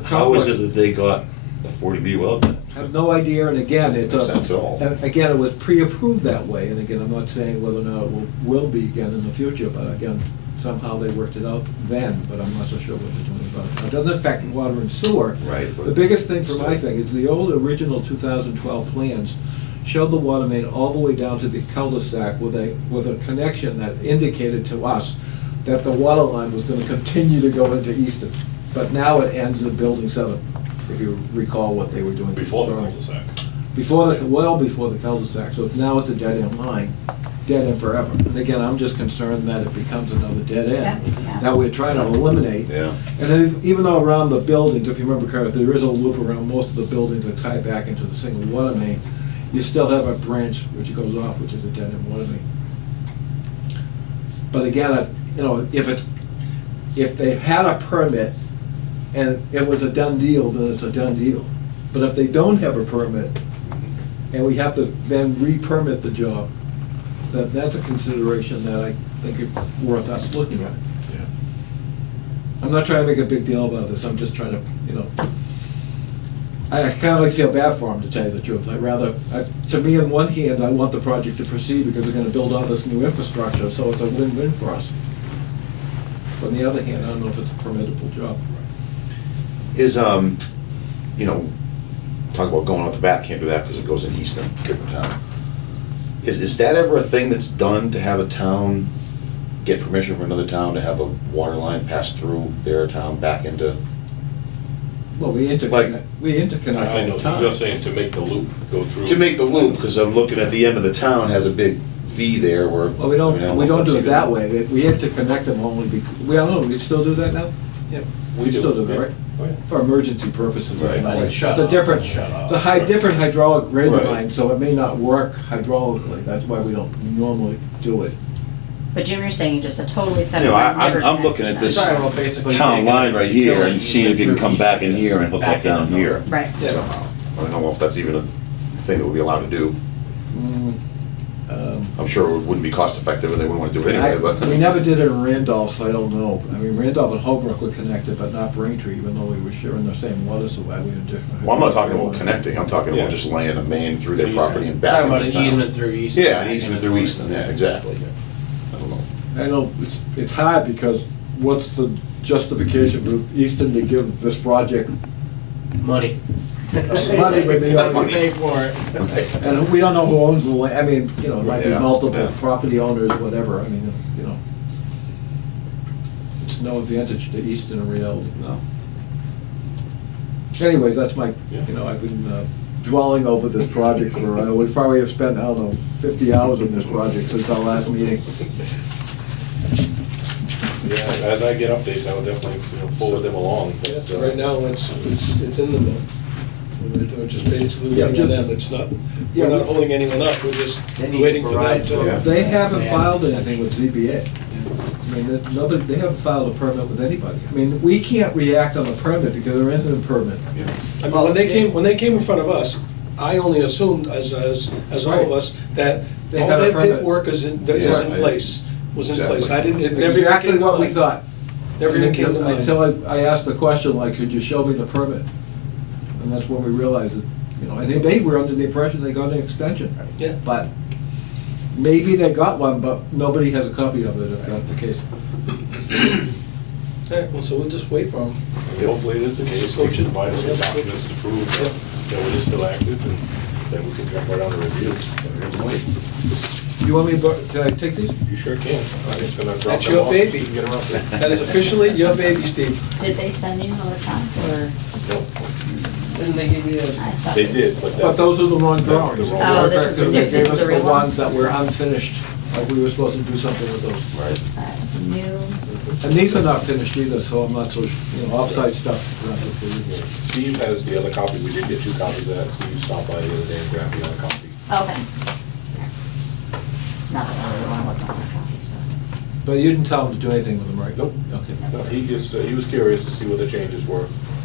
How is it that they got a 40B well done? I have no idea, and again, it's Makes sense at all. again, it was pre-approved that way, and again, I'm not saying whether or not it will be again in the future, but again, somehow they worked it out then, but I'm not so sure what they're doing about it. It doesn't affect water and sewer. Right, but The biggest thing for my still. thing is the old original 2012 plans showed the water main all the way down to the cul-de-sac with a connection that indicated to us that the water line was gonna continue to go into Easton. But now it ends at Building 7, if you recall what they were doing. Before the cul-de-sac. Well before the cul-de-sac, so now it's a dead-end line, dead end forever. And again, I'm just concerned that it becomes another dead end Yeah. that we're trying to eliminate. Yeah. And even though around the buildings, if you remember, Carter, there is a loop around most of the buildings that tie back into the single water main, you still have a branch which goes off, which is a dead-end water main. But again, if they had a permit and it was a done deal, then it's a done deal. But if they don't have a permit, and we have to then re-permit the job, that's a consideration that I think is worth us looking at. Yeah. I'm not trying to make a big deal about this, I'm just trying to, I kind of feel bad for them, to tell you the truth. To me, on one hand, I want the project to proceed because we're gonna build all this new infrastructure, so it's a win-win for us. But on the other hand, I don't know if it's a permittable job. Is, talk about going out the back, can't do that because it goes in Easton, different town. Is that ever a thing that's done to have a town get permission from another town to have a water line pass through their town back into? Well, we interconnect I all know, the time. you're saying to make the loop go through. To make the loop, because I'm looking at the end of the town has a big V there where. Well, we I mean, I don't know if do that's it even- that way. We interconnect them only because, I don't know, we still do that now? Yep. We still do that, yeah. right? Oh, yeah. For emergency purposes. Right. Like It's shut a off, different, shut off. it's a different hydraulic grid Right. line, so it may not work hydraulically. That's why we don't normally do it. But Jim, you're saying just a totally You separate. know, never I'm looking at connected this Sorry, well, basically town taking line right here utility and seeing if you can through come back in Easton here and hook back up down into here. Norton. Right. Yeah. Somehow. I don't know if that's even a thing that we'd be allowed to do. I'm sure it wouldn't be cost effective and they wouldn't want to do it anyway, but. We never did it in Randolph, so I don't know. I mean, Randolph and Holbrook were connected, but not Braintree, even though we were sharing the same water supply, we were different. Well, I'm not talking about connecting, I'm talking Yeah. about just laying a main through their Easement. property and back Talking about into an town. easement through Easton. Yeah, an easement through Easton, yeah, exactly. I don't know. I know, it's hard because what's the justification for Easton to give this project Money. money when they already Pay for it. And we don't know who owns the land, I mean, it might be Yeah, multiple yeah. property owners, whatever, I mean, it's no advantage to Easton in reality. No. Anyways, that's my, Yeah. I've been dwelling over this project for, we probably have spent, I don't know, 50 hours on this project since our last meeting. Yeah, as I get updates, I will definitely forward them along. but, Yeah, so right now, it's in the mill. We're just basically Yeah, waiting on just- them, it's not, Yeah, we're not we- holding anyone up, we're just They need to waiting for them provide to. Yeah. They haven't filed anything with ZBA. I mean, nobody, they haven't filed a permit with anybody. I mean, we can't react on the permit because there isn't a permit. Yeah. I mean, when they came in front of us, I only assumed, as all of us, that They all had a that permit. paperwork is in place, was in place. Exactly. I didn't, it never even Exactly came to what we mind. thought. Never even came to mind. Until I asked the question, like, could you show me the permit? And that's when we realized it, and they were under the impression they got an extension. Yeah. But maybe they got one, but nobody has a copy of it, if that's the case. All right, well, so we'll just wait for them. Hopefully it is the case, we can provide us with documents to prove that it is still active, and then we can jump right on the review. You want me, can I take these? You sure can. I'm just gonna drop That's them your off. baby. so you can Get them out there. That is officially your baby, Steve. Did they send you another time, or? Didn't they give you I a? thought They did, but But that's. those are the wrong that's the drawings. wrong Oh, this is the They new- gave this is us the the real ones ones? that were unfinished, like we were supposed to do something with those. Right. Alright, so new, And these are not finished either, so I'm not so, off-site stuff. is not so clear. Steve has the other copy, we did get 2 copies of that, Steve stopped by the other day and grabbed the other copy. okay. Not that I really want to look on the copy, so. But you didn't tell them to do anything with them, right? Nope. Okay. No, he just, he was curious to see what the changes were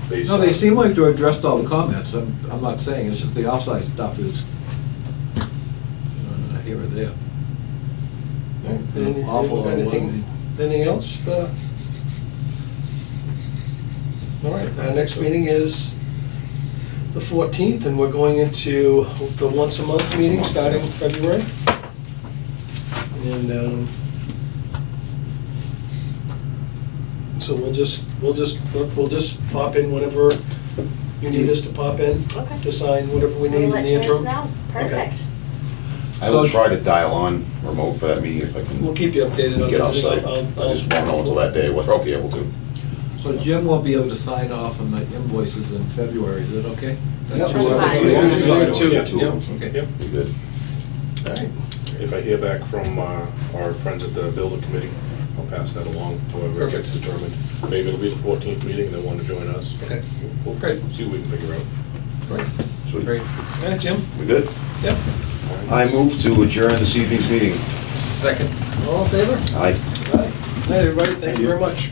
based No, on. they seem like to have addressed all the comments. I'm not saying, it's just the off-site stuff is, here or there. Awful. Anything else? All right, our next meeting is the 14th, and we're going into the once-a-month meeting starting February. And So we'll just pop in whenever you need us to pop in, Okay. to sign whatever we need in the We'll let interim. Chance know. Perfect. I will try to dial on remote for that meeting if I We'll can keep you updated on get everything. offsite. I just won't know until that day whether I'll be able to. So Jim won't be able to sign off on the invoices in February, is that okay? Yep. That's fine. Yeah, That's fine. two, Yeah. Two yep. of them. Okay. Yep. Be good. All right. If I hear back from our friends at the building committee, I'll pass that along, however it gets Perfect. determined. Maybe it'll be the 14th meeting, they want to join us. Okay. We'll Great. see what we can figure out. Great. Sweet. Great. All right, Jim? We good? Yep. I move to adjourn this evening's meeting. Second. All in favor? Aye. All right. Hey, everybody, thank you very much.